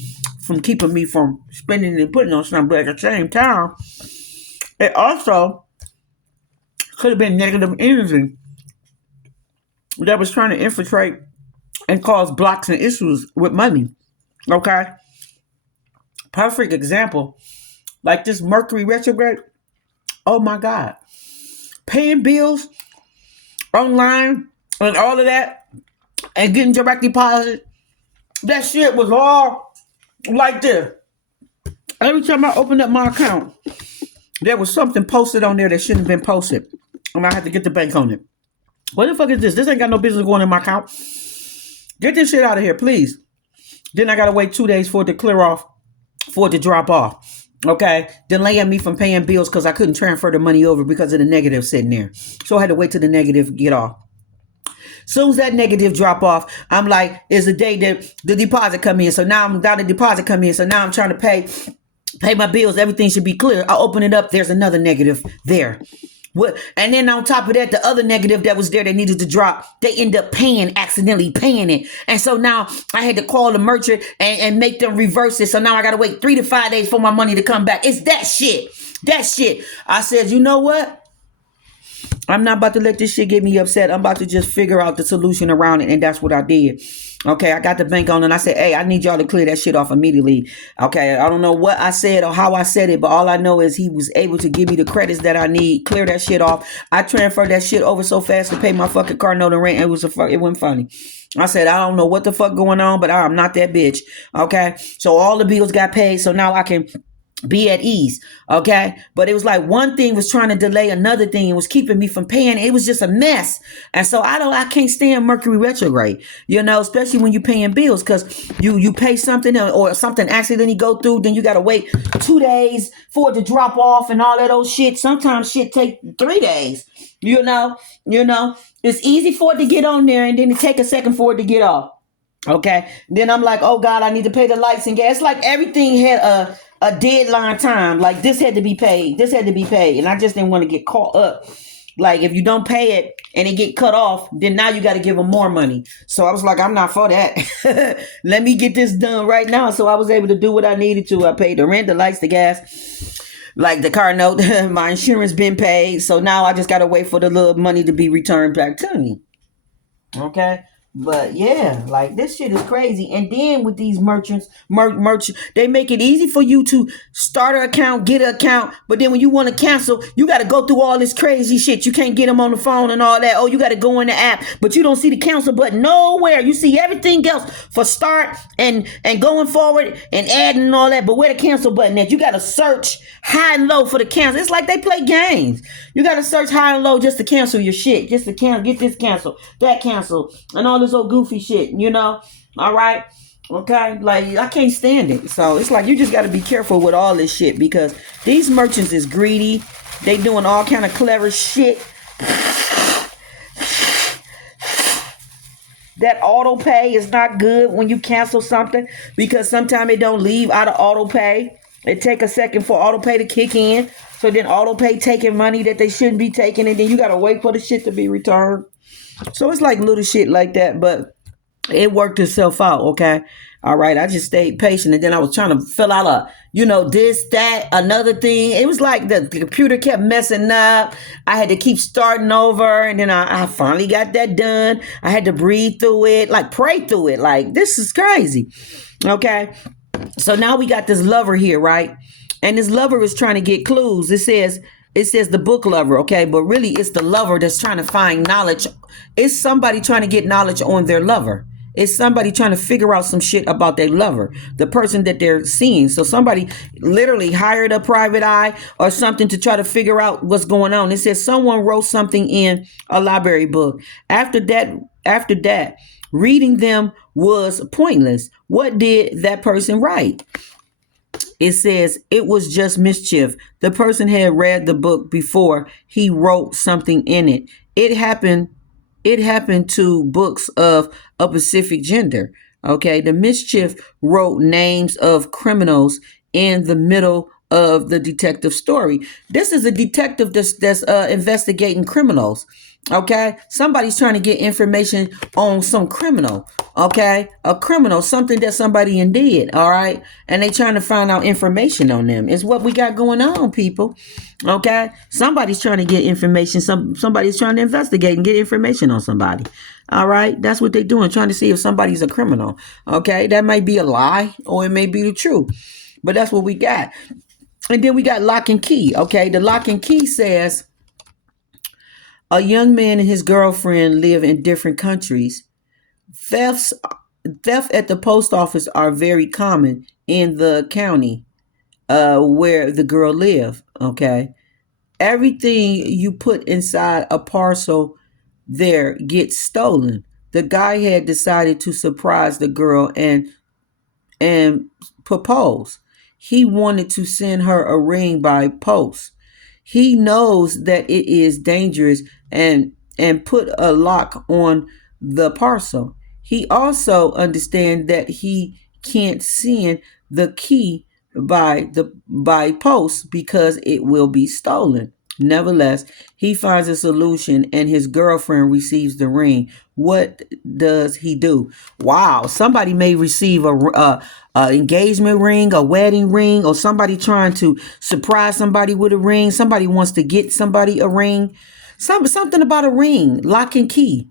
from keeping me from spending and putting on something. But at the same time, it also could have been negative energy that was trying to infiltrate and cause blocks and issues with money. Okay? Perfect example. Like this Mercury retrograde. Oh my God. Paying bills online and all of that and getting direct deposit. That shit was all like this. Every time I opened up my account, there was something posted on there that shouldn't have been posted. And I had to get the bank on it. What the fuck is this? This ain't got no business going in my account. Get this shit out of here, please. Then I gotta wait 2 days for it to clear off, for it to drop off. Okay? Delaying me from paying bills because I couldn't transfer the money over because of the negative sitting there. So I had to wait till the negative get off. Soon as that negative drop off, I'm like, it's the day that the deposit come in. So now I'm down the deposit come in. So now I'm trying to pay my bills. Everything should be clear. I open it up. There's another negative there. What? And then on top of that, the other negative that was there that needed to drop, they end up accidentally paying it. And so now I had to call the merchant and make them reverse it. So now I got to wait 3 to 5 days for my money to come back. It's that shit. That shit. I said, you know what? I'm not about to let this shit get me upset. I'm about to just figure out the solution around it. And that's what I did. Okay, I got the bank on and I said, hey, I need y'all to clear that shit off immediately. Okay, I don't know what I said or how I said it, but all I know is he was able to give me the credits that I need, clear that shit off. I transferred that shit over so fast to pay my fucking car note and rent. It wasn't funny. I said, I don't know what the fuck going on, but I'm not that bitch. Okay, so all the bills got paid. So now I can be at ease. Okay. But it was like one thing was trying to delay another thing and was keeping me from paying. It was just a mess. And so I can't stand Mercury retrograde, especially when you're paying bills, because you pay something or something accidentally go through, then you got to wait 2 days for it to drop off and all that old shit. Sometimes shit take 3 days, it's easy for it to get on there and then it take a second for it to get off. Okay. Then I'm like, oh God, I need to pay the lights and gas. Like everything had a deadline time. Like this had to be paid. This had to be paid. And I just didn't want to get caught up. Like if you don't pay it and it get cut off, then now you got to give them more money. So I was like, I'm not for that. Let me get this done right now. So I was able to do what I needed to. I paid the rent, the lights, the gas, like the car note. My insurance been paid. So now I just got to wait for the little money to be returned back to me. Okay. But yeah, like this shit is crazy. And then with these merchants, they make it easy for you to start an account, get an account. But then when you want to cancel, you got to go through all this crazy shit. You can't get them on the phone and all that. Oh, you got to go in the app, but you don't see the cancel button nowhere. You see everything else for start and going forward and adding and all that. But where the cancel button at? You got to search high and low for the cancel. It's like they play games. You got to search high and low just to cancel your shit, just to cancel, get this cancel, that cancel, and all this old goofy shit, you know? All right? Okay? Like, I can't stand it. So it's like you just got to be careful with all this shit because these merchants is greedy. They doing all kind of clever shit. That auto pay is not good when you cancel something because sometimes it don't leave out of auto pay. It take a second for auto pay to kick in. So then auto pay taking money that they shouldn't be taking, and then you gotta wait for the shit to be returned. So it's like little shit like that, but it worked itself out, okay? All right, I just stayed patient, and then I was trying to fill out this, that, another thing. It was like the computer kept messing up. I had to keep starting over, and then I finally got that done. I had to breathe through it, like pray through it. Like, this is crazy, okay? So now we got this lover here, right? And this lover is trying to get clues. It says the book lover, okay? But really it's the lover that's trying to find knowledge. It's somebody trying to get knowledge on their lover. It's somebody trying to figure out some shit about their lover, the person that they're seeing. So somebody literally hired a private eye or something to try to figure out what's going on. It says someone wrote something in a library book. After that, reading them was pointless. What did that person write? It says it was just mischief. The person had read the book before he wrote something in it. It happened to books of a specific gender. Okay, the mischief wrote names of criminals in the middle of the detective story. This is a detective that's investigating criminals. Okay, somebody's trying to get information on some criminal. Okay, a criminal, something that somebody did. All right, and they trying to find out information on them. Is what we got going on, people. Okay, somebody's trying to get information. Somebody's trying to investigate and get information on somebody. All right, that's what they're doing, trying to see if somebody's a criminal. Okay, that might be a lie or it may be the truth, but that's what we got. And then we got lock and key. Okay, the lock and key says a young man and his girlfriend live in different countries. Theft at the post office are very common in the county where the girl live. Okay, everything you put inside a parcel there gets stolen. The guy had decided to surprise the girl and propose. He wanted to send her a ring by post. He knows that it is dangerous and put a lock on the parcel. He also understands that he can't send the key by post because it will be stolen. Nevertheless, he finds a solution and his girlfriend receives the ring. What does he do? Wow, somebody may receive a engagement ring, a wedding ring, or somebody trying to surprise somebody with a ring. Somebody wants to get somebody a ring. Something about a ring, lock and key.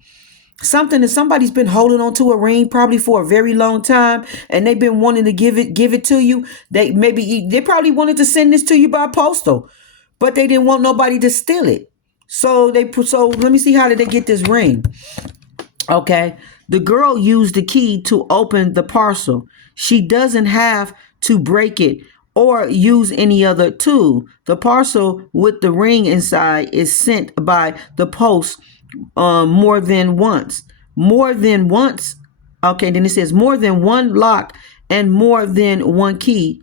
Something that somebody's been holding on to a ring probably for a very long time, and they've been wanting to give it to you. They probably wanted to send this to you by postal, but they didn't want nobody to steal it. So let me see, how did they get this ring? Okay, the girl used the key to open the parcel. She doesn't have to break it or use any other tool. The parcel with the ring inside is sent by the post more than once. More than once. Okay, then it says more than one lock and more than one key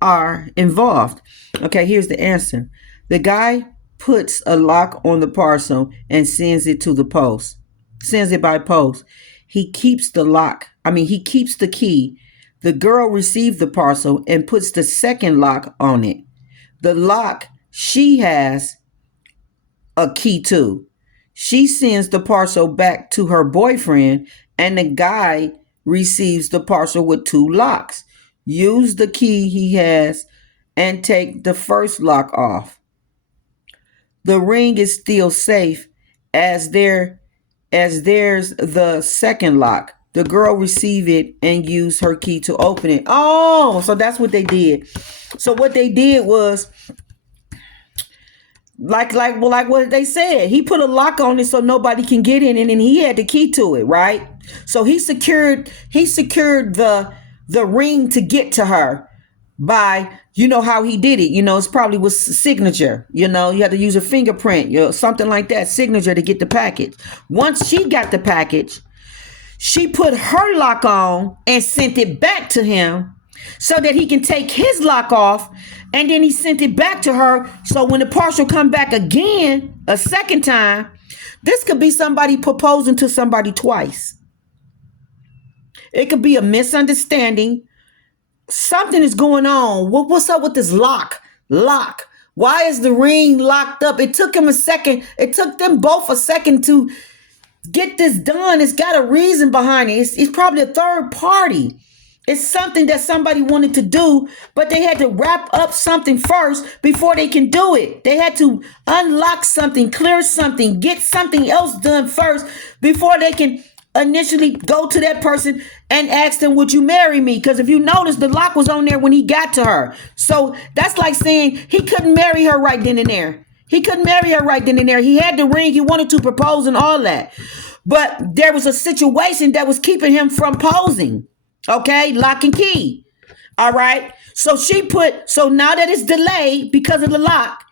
are involved. Okay, here's the answer. The guy puts a lock on the parcel and sends it to the post. Sends it by post. He keeps he keeps the key. The girl receives the parcel and puts the second lock on it. The lock she has a key to. She sends the parcel back to her boyfriend, and the guy receives the parcel with two locks. Use the key he has and take the first lock off. The ring is still safe as there as there's the second lock. The girl received it and used her key to open it. Oh, so that's what they did. So what they did was like what they said. He put a lock on it so nobody can get in, and then he had the key to it, right? So he secured the ring to get to her by, you know how he did it. You know, it's probably was signature. You know, you had to use a fingerprint, you know, something like that, signature to get the package. Once she got the package, she put her lock on and sent it back to him so that he can take his lock off, and then he sent it back to her. So when the partial come back again, a second time, this could be somebody proposing to somebody twice. It could be a misunderstanding. Something is going on. What's up with this lock? Why is the ring locked up? It took him a second. It took them both a second to get this done. It's got a reason behind it. It's probably a third party. It's something that somebody wanted to do, but they had to wrap up something first before they can do it. They had to unlock something, clear something, get something else done first before they can initially go to that person and ask them, would you marry me? Because if you notice, the lock was on there when he got to her. So that's like saying he couldn't marry her right then and there. He couldn't marry her right then and there. He had the ring. He wanted to propose and all that. But there was a situation that was keeping him from posing. Okay, lock and key. All right. So now that it's delayed because of the lock,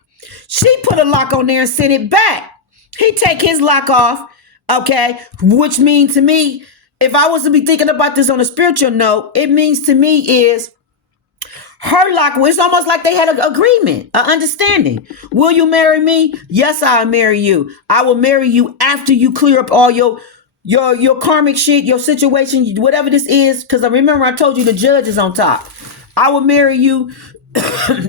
she put a lock on there and sent it back. He take his lock off. Okay, which means to me, if I was to be thinking about this on a spiritual note, it means to me is her lock. It's almost like they had an agreement, an understanding. Will you marry me? Yes, I'll marry you. I will marry you after you clear up all your karmic shit, your situation, whatever this is. Because I remember I told you the judge is on top. I will marry you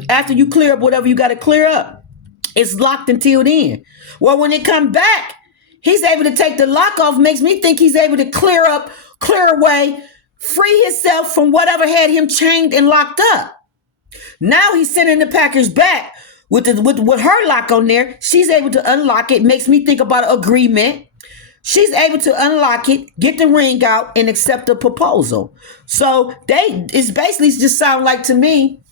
after you clear up whatever you got to clear up. It's locked until then. Well, when it come back, he's able to take the lock off. Makes me think he's able to clear away, free himself from whatever had him chained and locked up. Now he's sending the package back with her lock on there. She's able to unlock it. Makes me think about an agreement. She's able to unlock it, get the ring out, and accept the proposal. So it's basically just sound like to me,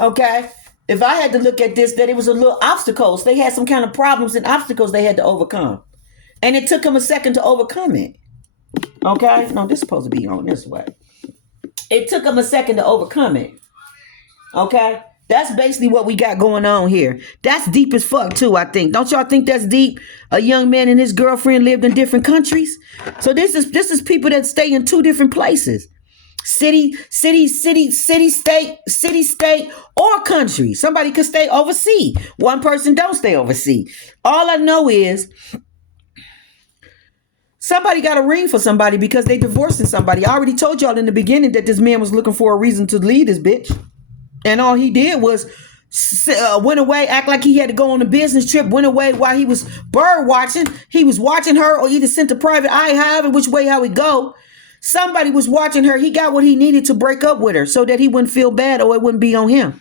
okay, if I had to look at this, that it was a little obstacles. They had some kind of problems and obstacles they had to overcome. And it took them a second to overcome it. Okay? No, this is supposed to be on this way. It took them a second to overcome it. Okay? That's basically what we got going on here. That's deep as fuck too, I think. Don't y'all think that's deep? A young man and his girlfriend lived in different countries. So this is people that stay in two different places. City, state, or country. Somebody could stay overseas. One person don't stay overseas. All I know is somebody got a ring for somebody because they divorcing somebody. I already told y'all in the beginning that this man was looking for a reason to leave this bitch. And all he did was went away, act like he had to go on a business trip, went away while he was bird watching. He was watching her or either sent a private eye, however, which way, how it go. Somebody was watching her. He got what he needed to break up with her so that he wouldn't feel bad or it wouldn't be on him.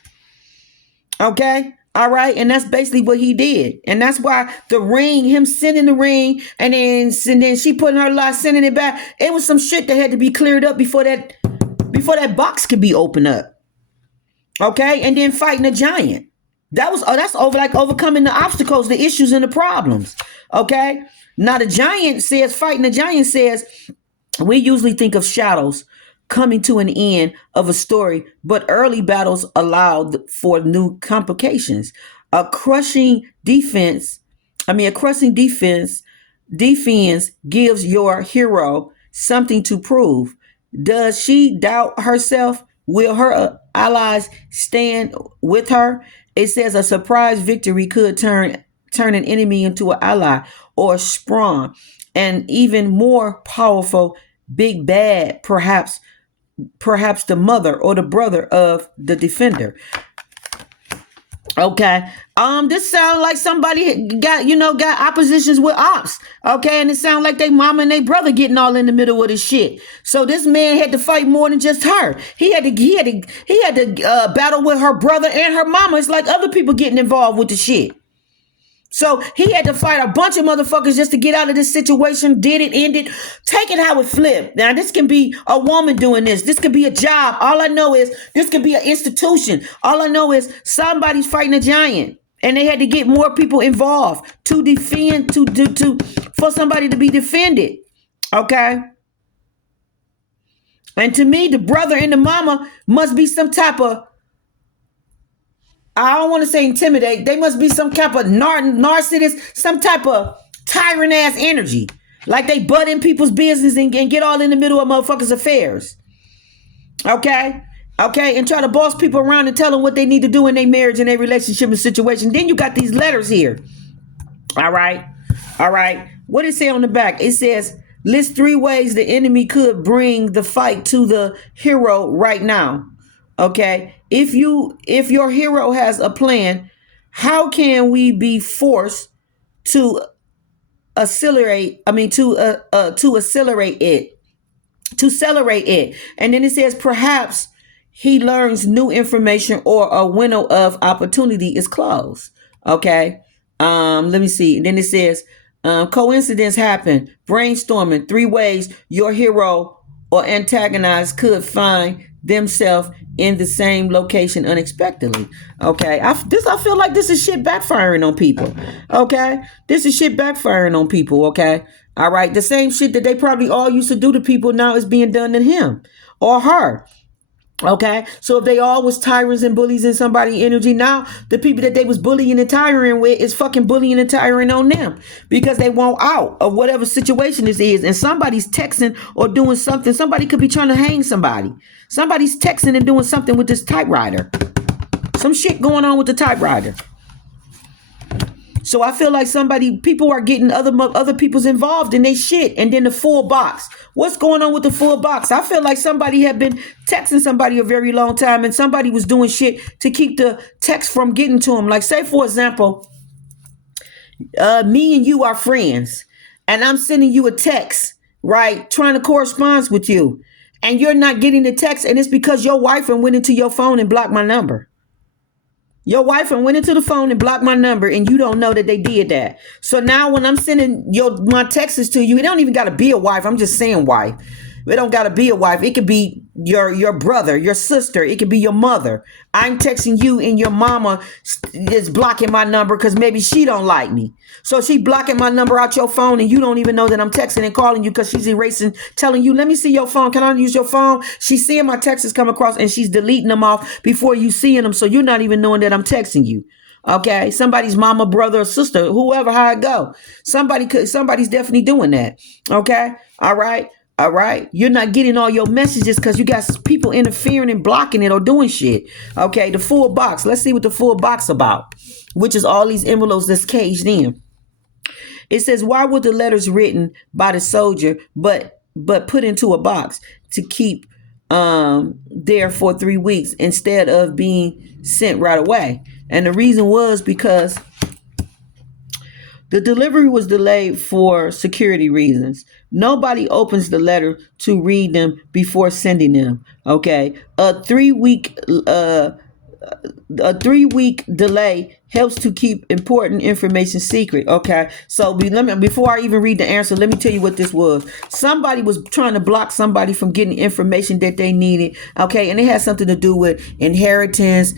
Okay? All right? And that's basically what he did. And that's why the ring, him sending the ring, and then she putting her lock, sending it back. It was some shit that had to be cleared up before that box could be opened up. Okay, and then fighting a giant. That's overcoming the obstacles, the issues, and the problems. Okay, now fighting a giant says, we usually think of shadows coming to an end of a story, but early battles allowed for new complications. A crushing defense gives your hero something to prove. Does she doubt herself? Will her allies stand with her? It says a surprise victory could turn an enemy into an ally or spawn an even more powerful big bad, perhaps the mother or the brother of the defender. Okay. This sounds like somebody got oppositions with ops. Okay, and it sounds like they mama and they brother getting all in the middle of this shit. So this man had to fight more than just her. He had to battle with her brother and her mama. It's like other people getting involved with the shit. So he had to fight a bunch of motherfuckers just to get out of this situation. Did it, ended. Take it how it flipped. Now, this can be a woman doing this. This could be a job. All I know is this could be an institution. All I know is somebody's fighting a giant. And they had to get more people involved to defend, for somebody to be defended. Okay? And to me, the brother and the mama must be some type of, I don't want to say intimidate. They must be some type of narcissist, some type of tyrant ass energy. Like they butt in people's business and get all in the middle of motherfuckers' affairs. Okay? Okay? And try to boss people around and tell them what they need to do in their marriage and their relationship and situation. Then you got these letters here. All right? All right. What does it say on the back? It says, list 3 ways the enemy could bring the fight to the hero right now. Okay, if your hero has a plan, how can we be forced to accelerate it? And then it says perhaps he learns new information or a window of opportunity is closed. Okay, let me see. And then it says coincidence happened. Brainstorming 3 ways your hero or antagonist could find themselves in the same location unexpectedly. Okay, I feel like this is shit backfiring on people. Okay, this is shit backfiring on people. Okay, all right, the same shit that they probably all used to do to people now is being done to him or her. Okay, so if they all was tyrants and bullies in somebody's energy, now the people that they was bullying and tiring with is fucking bullying and tiring on them because they want out of whatever situation this is. And somebody's texting or doing something. Somebody could be trying to hang somebody. Somebody's texting and doing something with this typewriter. Some shit going on with the typewriter. So I feel like people are getting other people's involved in their shit. And then the full box. What's going on with the full box? I feel like somebody had been texting somebody a very long time and somebody was doing shit to keep the text from getting to them. Like say, for example, me and you are friends and I'm sending you a text, right? Trying to correspond with you and you're not getting the text. And it's because your wife went into your phone and blocked my number. Your wife went into the phone and blocked my number and you don't know that they did that. So now when I'm sending my texts to you, it don't even got to be a wife. I'm just saying wife. It don't got to be a wife. It could be your brother, your sister. It could be your mother. I'm texting you and your mama is blocking my number because maybe she don't like me. So she blocking my number out your phone and you don't even know that I'm texting and calling you because she's erasing, telling you, let me see your phone. Can I use your phone? She's seeing my texts come across and she's deleting them off before you seeing them. So you're not even knowing that I'm texting you. Okay. Somebody's mama, brother, or sister, whoever, how it go. Somebody's definitely doing that. Okay. All right. All right. You're not getting all your messages because you got people interfering and blocking it or doing shit. Okay. The full box. Let's see what the full box about, which is all these envelopes that's caged in. It says, why were the letters written by the soldier, but put into a box to keep there for 3 weeks instead of being sent right away? And the reason was because the delivery was delayed for security reasons. Nobody opens the letter to read them before sending them. Okay. A 3-week delay helps to keep important information secret. Okay. So before I even read the answer, let me tell you what this was. Somebody was trying to block somebody from getting information that they needed. Okay. And it has something to do with inheritance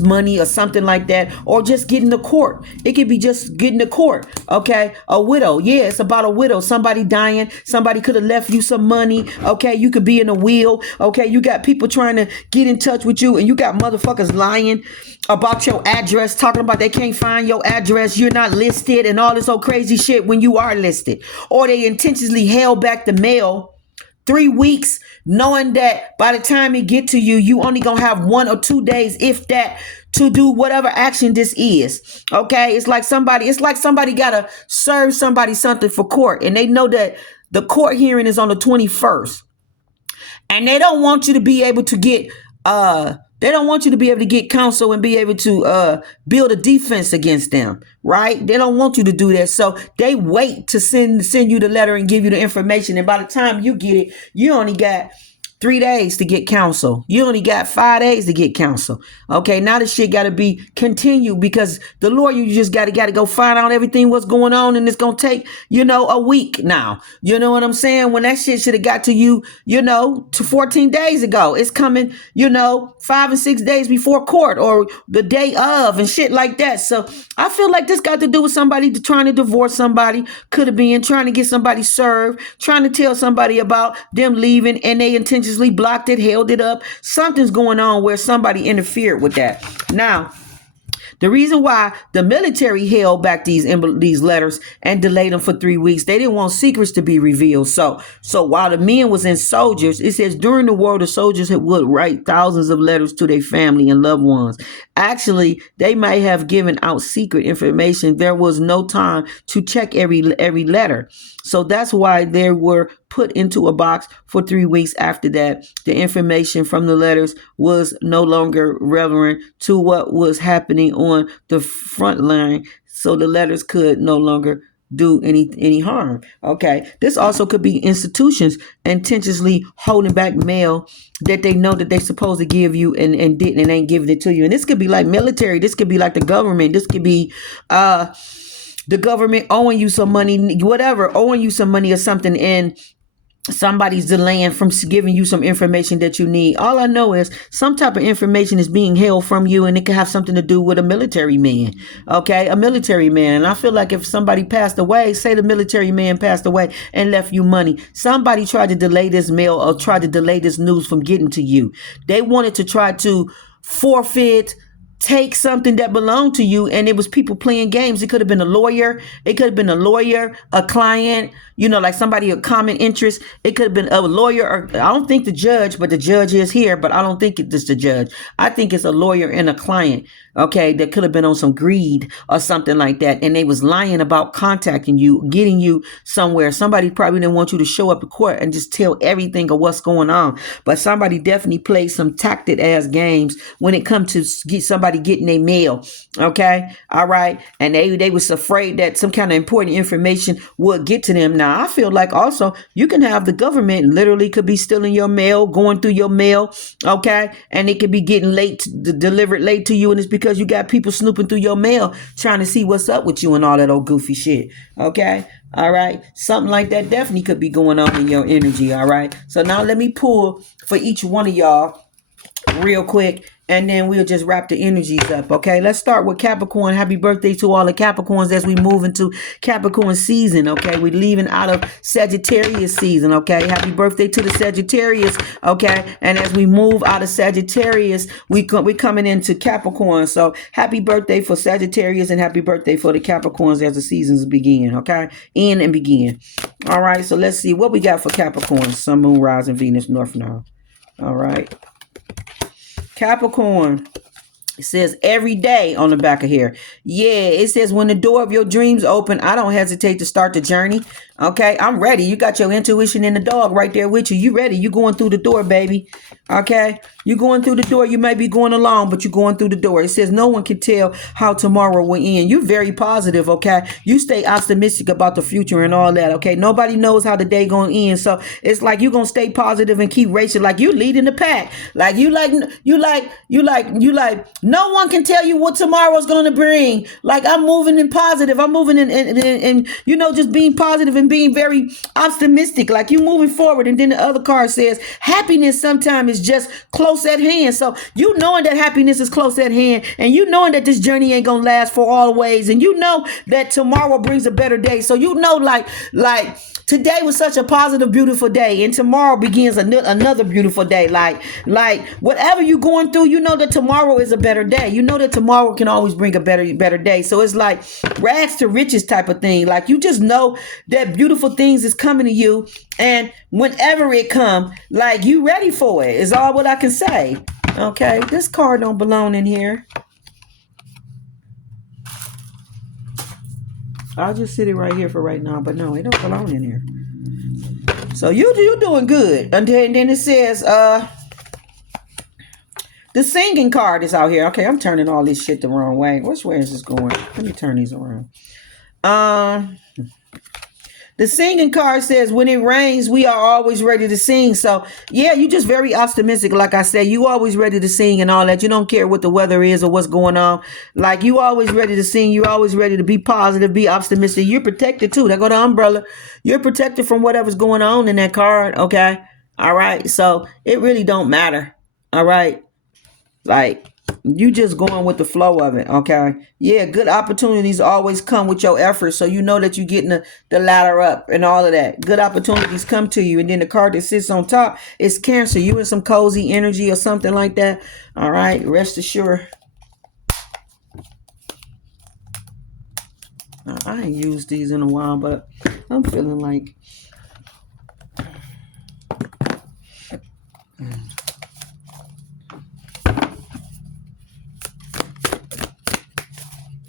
money or something like that, or just getting to court. It could be just getting to court. Okay. A widow. Yeah. It's about a widow. Somebody dying. Somebody could have left you some money. Okay. You could be in a will. Okay. You got people trying to get in touch with you and you got motherfuckers lying about your address, talking about they can't find your address, you're not listed and all this old crazy shit when you are listed. Or they intentionally held back the mail 3 weeks knowing that by the time it get to you, you only gonna have 1 or 2 days, if that, to do whatever action this is. Okay. It's like somebody gotta serve somebody something for court and they know that the court hearing is on the 21st and they don't want you to be able to get counsel and be able to build a defense against them, right? They don't want you to do that. So they wait to send you the letter and give you the information. And by the time you get it, you only got 3 days to get counsel. You only got 5 days to get counsel. Okay, now this shit got to be continued because the lawyer, you just got to go find out everything what's going on, and it's going to take, a week now. You know what I'm saying? When that shit should have got to you, to 14 days ago. It's coming, 5 and 6 days before court or the day of and shit like that. So I feel like this got to do with somebody trying to divorce somebody. Could have been trying to get somebody served, trying to tell somebody about them leaving, and they intentionally blocked it, held it up. Something's going on where somebody interfered with that. Now, the reason why the military held back these letters and delayed them for 3 weeks, they didn't want secrets to be revealed. So while the men was in soldiers, it says during the war, the soldiers would write thousands of letters to their family and loved ones. Actually, they might have given out secret information. There was no time to check every letter. So that's why they were put into a box for 3 weeks. After that, the information from the letters was no longer relevant to what was happening on the front line. So the letters could no longer do any harm. Okay. This also could be institutions intentionally holding back mail that they know that they're supposed to give you and didn't and ain't giving it to you. And this could be like military. This could be like the government. This could be the government owing you some money, whatever, owing you some money or something, and somebody's delaying from giving you some information that you need. All I know is some type of information is being held from you, and it can have something to do with a military man. Okay, a military man. And I feel like if somebody passed away, say the military man passed away and left you money, somebody tried to delay this mail or tried to delay this news from getting to you. They wanted to try to forfeit, take something that belonged to you, and it was people playing games. It could have been a lawyer. It could have been a lawyer, a client, like somebody of common interest. It could have been a lawyer, or I don't think the judge, but the judge is here, but I don't think it's the judge. I think it's a lawyer and a client, okay, that could have been on some greed or something like that, and they was lying about contacting you, getting you somewhere. Somebody probably didn't want you to show up to court and just tell everything of what's going on, but somebody definitely played some tactic ass games when it comes to get somebody getting their mail. Okay, all right, and they was afraid that some kind of important information would get to them. Now I feel like also you can have the government literally could be stealing your mail, going through your mail, okay, and it could be getting delivered late to you, and it's because you got people snooping through your mail trying to see what's up with you and all that old goofy shit. Okay, all right, something like that definitely could be going on in your energy. All right, so now let me pull for each one of y'all real quick, and then we'll just wrap the energies up. Okay, let's start with Capricorn. Happy birthday to all the Capricorns as we move into Capricorn season. Okay, we're leaving out of Sagittarius season. Okay, happy birthday to the Sagittarius. Okay, and as we move out of Sagittarius, we're coming into Capricorn. So happy birthday for Sagittarius and happy birthday for the Capricorns as the seasons begin. Okay, end and begin. All right, so let's see what we got for Capricorn. Sun, Moon, Rising, Venus, North Node. All right. Capricorn, it says every day on the back of here. Yeah, it says when the door of your dreams open, I don't hesitate to start the journey. Okay, I'm ready. You got your intuition and the dog right there with you. You ready. You going through the door, baby. Okay, you going through the door. You may be going along, but you're going through the door. It says no one can tell how tomorrow will end. You're very positive, okay? You stay optimistic about the future and all that, okay? Nobody knows how the day going to end. So it's like you're going to stay positive and keep racing like you leading the pack. Like you like, no one can tell you what tomorrow's going to bring. Like I'm moving in positive. I'm moving in just being positive and being very optimistic, like you moving forward. And then the other card says happiness sometimes is just close at hand. So you knowing that happiness is close at hand, and you knowing that this journey ain't gonna last for always, and you know that tomorrow brings a better day. So you know, like today was such a positive, beautiful day, and tomorrow begins another beautiful day. Like whatever you going through, you know that tomorrow is a better day. You know that tomorrow can always bring a better day. So it's like rags to riches type of thing. Like you just know that beautiful things is coming to you, and whenever it come, like you ready for it is all what I can say. Okay, this card don't belong in here. I'll just sit it right here for right now, but no, it don't belong in here. So you doing good. And then it says the singing card is out here. Okay, I'm turning all this shit the wrong way. Which way is this going? Let me turn these around. The singing card says, when it rains, we are always ready to sing. So, yeah, you just very optimistic. Like I said, you always ready to sing and all that. You don't care what the weather is or what's going on. Like, you always ready to sing. You always ready to be positive, be optimistic. You're protected, too. There go the umbrella. You're protected from whatever's going on in that card, okay? All right? So, it really don't matter, all right? Like, you just going with the flow of it, okay? Yeah, good opportunities always come with your efforts, so you know that you're getting the ladder up and all of that. Good opportunities come to you, and then the card that sits on top is Cancer. You in some cozy energy or something like that, all right? Rest assured. I ain't used these in a while, but I'm feeling like...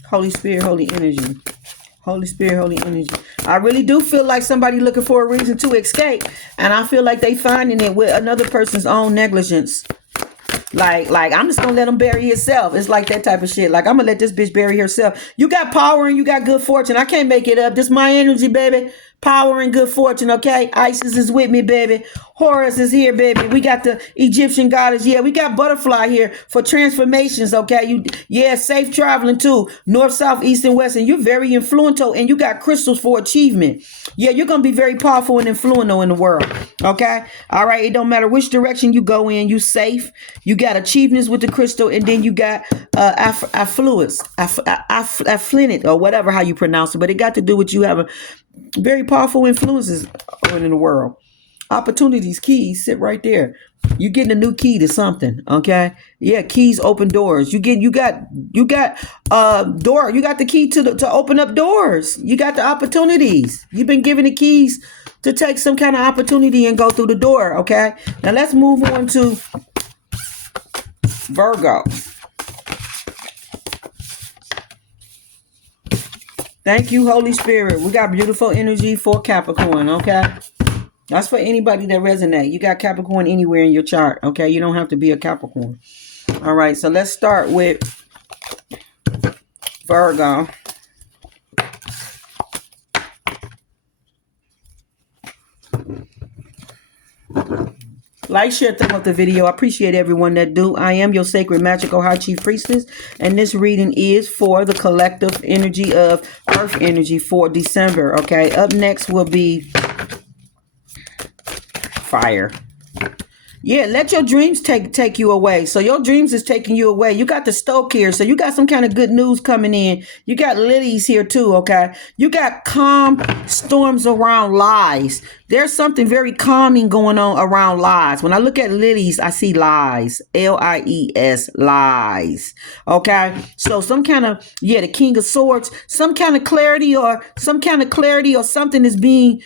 Holy Spirit, Holy Energy. Holy Spirit, Holy Energy. I really do feel like somebody looking for a reason to escape. And I feel like they finding it with another person's own negligence. Like I'm just going to let him bury himself. It's like that type of shit. Like, I'm going to let this bitch bury herself. You got power and you got good fortune. I can't make it up. This is my energy, baby. Power and good fortune, okay? Isis is with me, baby. Horus is here, baby. We got the Egyptian goddess. Yeah, we got Butterfly here for transformations, okay? Safe traveling too. North, south, east, and west. And you're very influential, and you got crystals for achievement. Yeah, you're going to be very powerful and influential in the world, okay? All right, it don't matter which direction you go in. You safe. You got achievements with the crystal, and then you got affluence, affluent, or whatever how you pronounce it. But it got to do with you having very powerful influences in the world. Opportunities, keys sit right there. You getting a new key to something, okay? Yeah, keys open doors. You got door. You got the key to open up doors. You got the opportunities. You've been given the keys to take some kind of opportunity and go through the door, okay? Now let's move on to Virgo. Thank you, Holy Spirit. We got beautiful energy for Capricorn, okay? That's for anybody that resonate. You got Capricorn anywhere in your chart, okay? You don't have to be a Capricorn. All right, so let's start with Virgo. Like, share, thumb up the video. I appreciate everyone that do. I am your sacred, magical, high chief priestess. And this reading is for the collective energy of Earth energy for December. Okay. Up next will be fire. Yeah, let your dreams take you away. So your dreams is taking you away. You got the Stoke here. So you got some kind of good news coming in. You got lilies here too, okay? You got calm storms around lies. There's something very calming going on around lies. When I look at lilies, I see lies. Lies, lies. Okay? So some kind of, the King of Swords, some kind of clarity or something is being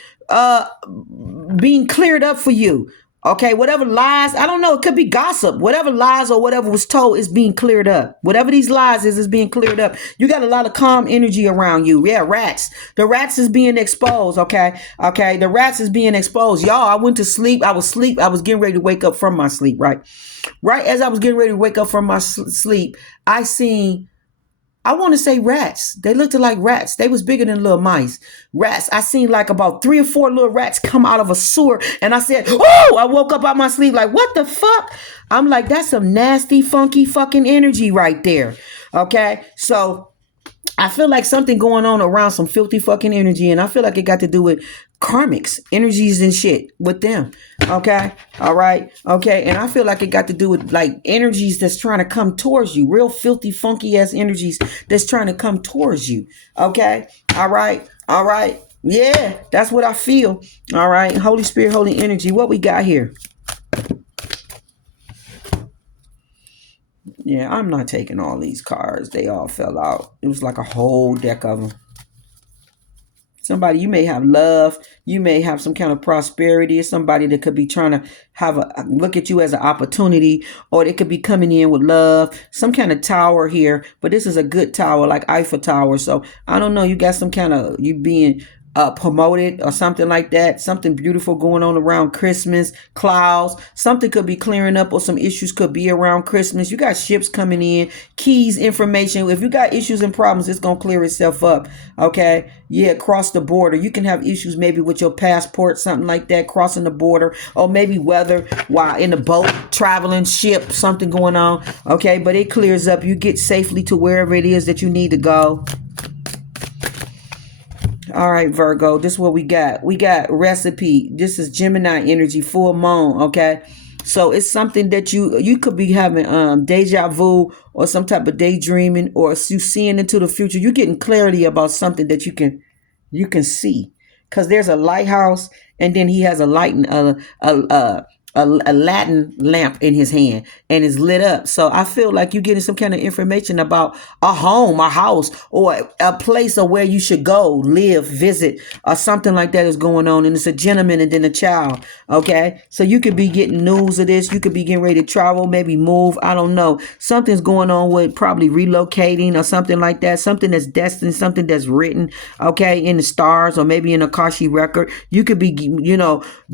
cleared up for you. Okay, whatever lies, I don't know, it could be gossip. Whatever lies or whatever was told is being cleared up. Whatever these lies is being cleared up. You got a lot of calm energy around you. Yeah, rats. The rats is being exposed, okay? Okay, the rats is being exposed. Y'all, I went to sleep. I was getting ready to wake up from my sleep, right? Right as I was getting ready to wake up from my sleep, I want to say rats. They looked like rats. They was bigger than little mice. Rats. I seen like about 3 or 4 little rats come out of a sewer. And I said, oh, I woke up out my sleep like, what the fuck? I'm like, that's some nasty, funky fucking energy right there. Okay. So I feel like something going on around some filthy fucking energy. And I feel like it got to do with karmics, energies and shit with them. Okay. All right. Okay. And I feel like it got to do with like energies that's trying to come towards you. Real filthy, funky ass energies that's trying to come towards you. Okay. All right. All right. Yeah. That's what I feel. All right. Holy Spirit, Holy Energy. What we got here? Yeah, I'm not taking all these cards. They all fell out. It was like a whole deck of them. Somebody, you may have love. You may have some kind of prosperity. Somebody that could be trying to look at you as an opportunity, or they could be coming in with love. Some kind of tower here, but this is a good tower, like Eiffel Tower. So I don't know. You got some kind of, you being promoted or something like that. Something beautiful going on around Christmas. Clouds. Something could be clearing up, or some issues could be around Christmas. You got ships coming in, keys, information. If you got issues and problems, it's gonna clear itself up. Okay. Yeah, cross the border. You can have issues maybe with your passport, something like that, crossing the border, or maybe weather while in the boat, traveling, ship, something going on. Okay, but it clears up. You get safely to wherever it is that you need to go. All right, Virgo, this is what we got. We got recipe. This is Gemini energy, full moon, okay? So it's something that you could be having deja vu, or some type of daydreaming, or you seeing into the future. You're getting clarity about something that you can see. Cuz there's a lighthouse, and then he has a light, a Latin lamp in his hand, and it's lit up. So I feel like you're getting some kind of information about a home, a house, or a place of where you should go, live, visit, or something like that is going on. And it's a gentleman and then a child. Okay. So you could be getting news of this. You could be getting ready to travel, maybe move. I don't know. Something's going on with probably relocating or something like that. Something that's destined, something that's written, okay, in the stars, or maybe in a Akashi record. You could be,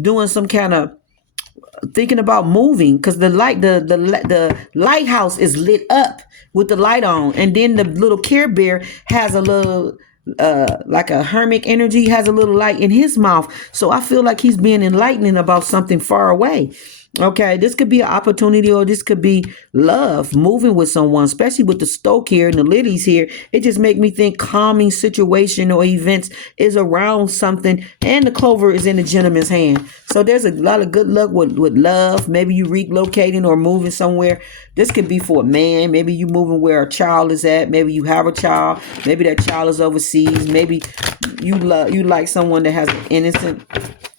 doing some kind of thinking about moving, because the lighthouse is lit up with the light on, and then the little Care Bear has a little like a hermit energy, has a little light in his mouth. So I feel like he's being enlightening about something far away. Okay, this could be an opportunity, or this could be love, moving with someone, especially with the Stoke here and the lilies here. It just make me think calming situation or events is around something, and the clover is in the gentleman's hand. So there's a lot of good luck with love. Maybe you relocating or moving somewhere. This could be for a man. Maybe you moving where a child is at. Maybe you have a child. Maybe that child is overseas. Maybe you like someone that has an innocent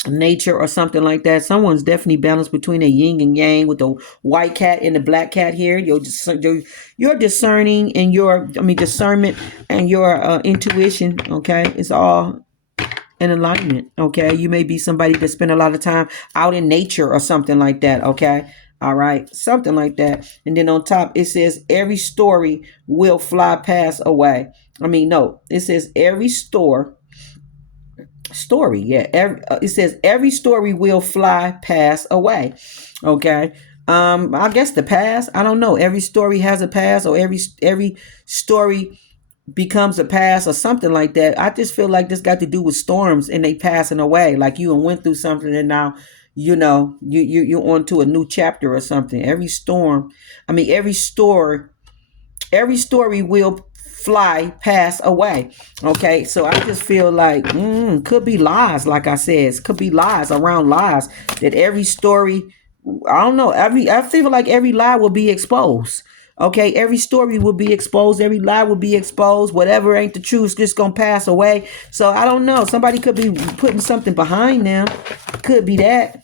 nature or something like that. Someone's definitely balanced between a yin and yang, with the white cat and the black cat here. You're discerning, and discernment and your intuition, okay, it's all in alignment. Okay, you may be somebody that spend a lot of time out in nature or something like that. Okay, all right, something like that. And then on top it says every story will fly past away. No, it says every story, yeah, it says every story will fly pass away. Okay, I guess the past, I don't know, every story has a past, or every story becomes a past, or something like that. I just feel like this got to do with storms, and they passing away, like you went through something, and now you're on to a new chapter or something. Every story will fly pass away. Okay, so I just feel like could be lies, like I said, could be lies around lies, that every story, I don't know, I feel like every lie will be exposed. Okay, every story will be exposed, every lie will be exposed. Whatever ain't the truth, just gonna pass away. So I don't know, somebody could be putting something behind them. Could be that.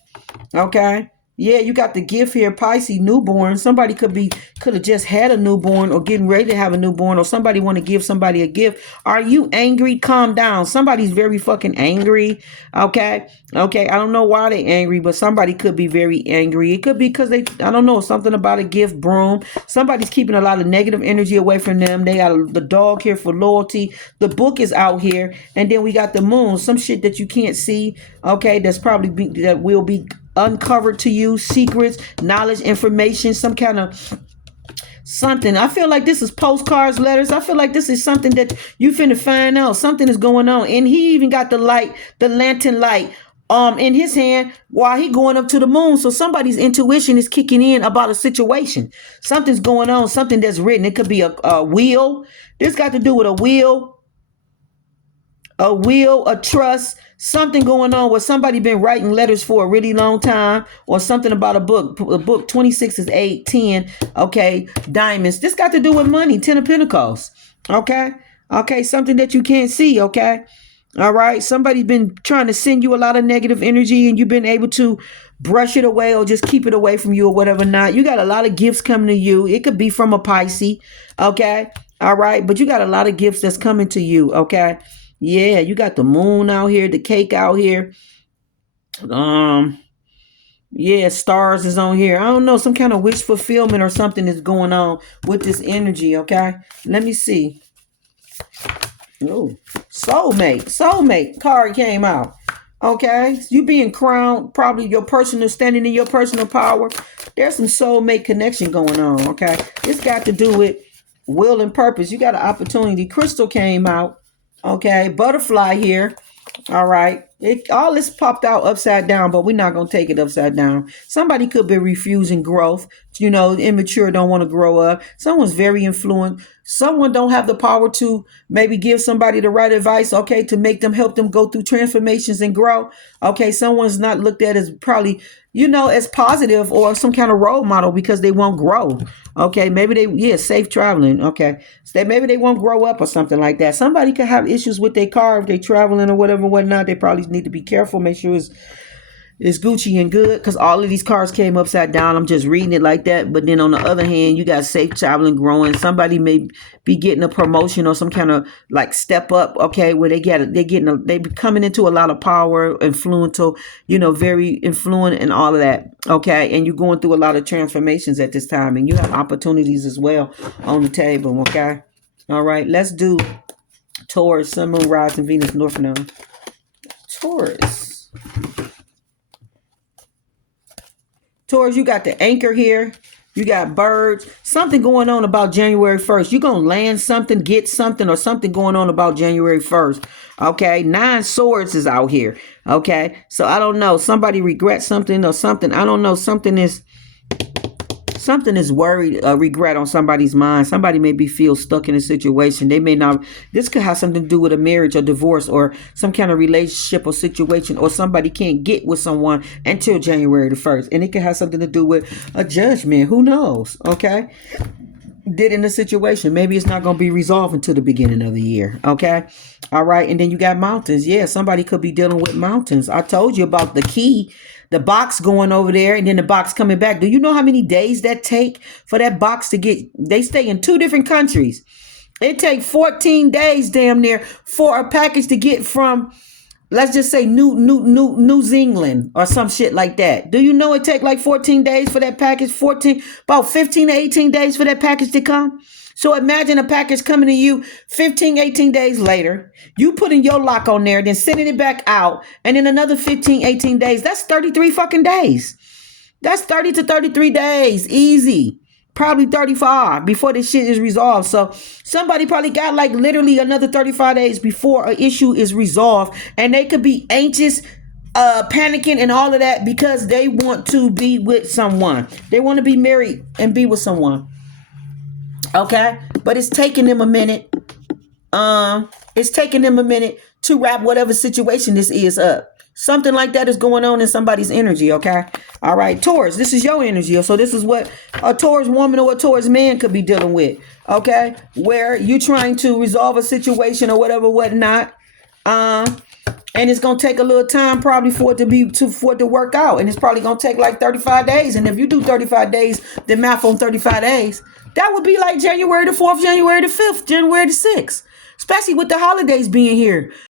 Okay. Yeah, you got the gift here, Pisces, newborn. Somebody could have just had a newborn, or getting ready to have a newborn, or somebody want to give somebody a gift. Are you angry? Calm down. Somebody's very fucking angry. Okay. Okay. I don't know why they angry, but somebody could be very angry. It could be because I don't know, something about a gift, broom. Somebody's keeping a lot of negative energy away from them. They got the dog here for loyalty. The book is out here. And then we got the moon, some shit that you can't see. Okay. That will be uncovered to you, secrets, knowledge, information, some kind of something. I feel like this is postcards, letters. I feel like this is something that you finna find out. Something is going on. And he even got the lantern light in his hand while he going up to the moon. So somebody's intuition is kicking in about a situation. Something's going on, something that's written. It could be a wheel. This got to do with a wheel, a trust, something going on where somebody been writing letters for a really long time, or something about a book. The book 26 is 8, 10. Okay, diamonds. This got to do with money, 10 of Pentacles. Okay, something that you can't see. Okay, all right. Somebody's been trying to send you a lot of negative energy, and you've been able to brush it away, or just keep it away from you, or whatever. Not. You got a lot of gifts coming to you. It could be from a Pisces. Okay, all right. But you got a lot of gifts that's coming to you. Okay. Yeah, you got the moon out here, the cake out here. Yeah, stars is on here. I don't know, some kind of wish fulfillment or something is going on with this energy, okay? Let me see. Ooh, soulmate card came out. Okay, you being crowned, probably your personal standing in your personal power. There's some soulmate connection going on. Okay, it's got to do with will and purpose. You got an opportunity. Crystal came out. Okay, butterfly here. All right. All this popped out upside down, but we're not going to take it upside down. Somebody could be refusing growth. Immature, don't want to grow up. Someone's very influent. Someone don't have the power to maybe give somebody the right advice, okay, to make them, help them go through transformations and grow. Okay, someone's not looked at as probably, as positive or some kind of role model because they won't grow. Okay, maybe safe traveling. Okay, so maybe they won't grow up or something like that. Somebody could have issues with their car if they traveling or whatever, whatnot. They probably need to be careful. Make sure it's Gucci and good, because all of these cars came upside down. I'm just reading it like that. But then on the other hand, you got safe traveling, growing. Somebody may be getting a promotion or some kind of like step up. Okay, where they be coming into a lot of power, influential, very influent and all of that. Okay, and you're going through a lot of transformations at this time, and you have opportunities as well on the table. Okay, all right, let's do Taurus, Sun, Moon, Rising, Venus, North Node. Taurus, you got the anchor here. You got birds. Something going on about January 1st. You're going to land something, get something, or something going on about January 1st. Okay. 9 swords is out here. Okay. So I don't know. Somebody regrets something or something. I don't know. Something is worried, regret on somebody's mind. Somebody may feel stuck in a situation. They may not. This could have something to do with a marriage or divorce or some kind of relationship or situation, or somebody can't get with someone until January the 1st. And it could have something to do with a judgment. Who knows? Okay. Did in the situation. Maybe it's not going to be resolved until the beginning of the year. Okay. All right. And then you got mountains. Yeah. Somebody could be dealing with mountains. I told you about the key. The box going over there and then the box coming back. Do you know how many days that take for that box to get? They stay in 2 different countries. It takes 14 days damn near for a package to get from, let's just say New Zealand or some shit like that. Do you know it take like 14 days for that package? About 15 to 18 days for that package to come. So imagine a package coming to you 15, 18 days later, you putting your lock on there, then sending it back out. And then another 15, 18 days. That's 33 fucking days. That's 30 to 33 days. Easy. Probably 35 before this shit is resolved. So somebody probably got like literally another 35 days before an issue is resolved. And they could be anxious, panicking and all of that because they want to be with someone. They want to be married and be with someone. Okay, but it's taking them a minute. It's taking them a minute to wrap whatever situation this is up. Something like that is going on in somebody's energy. Okay, all right, Taurus. This is your energy. So this is what a Taurus woman or a Taurus man could be dealing with. Okay, where you're trying to resolve a situation or whatever, whatnot. And it's gonna take a little time probably for it to work out, and it's probably gonna take like 35 days. And if you do 35 days, the math on 35 days. That would be like January the 4th, January the 5th, January the 6th, especially with the holidays being here.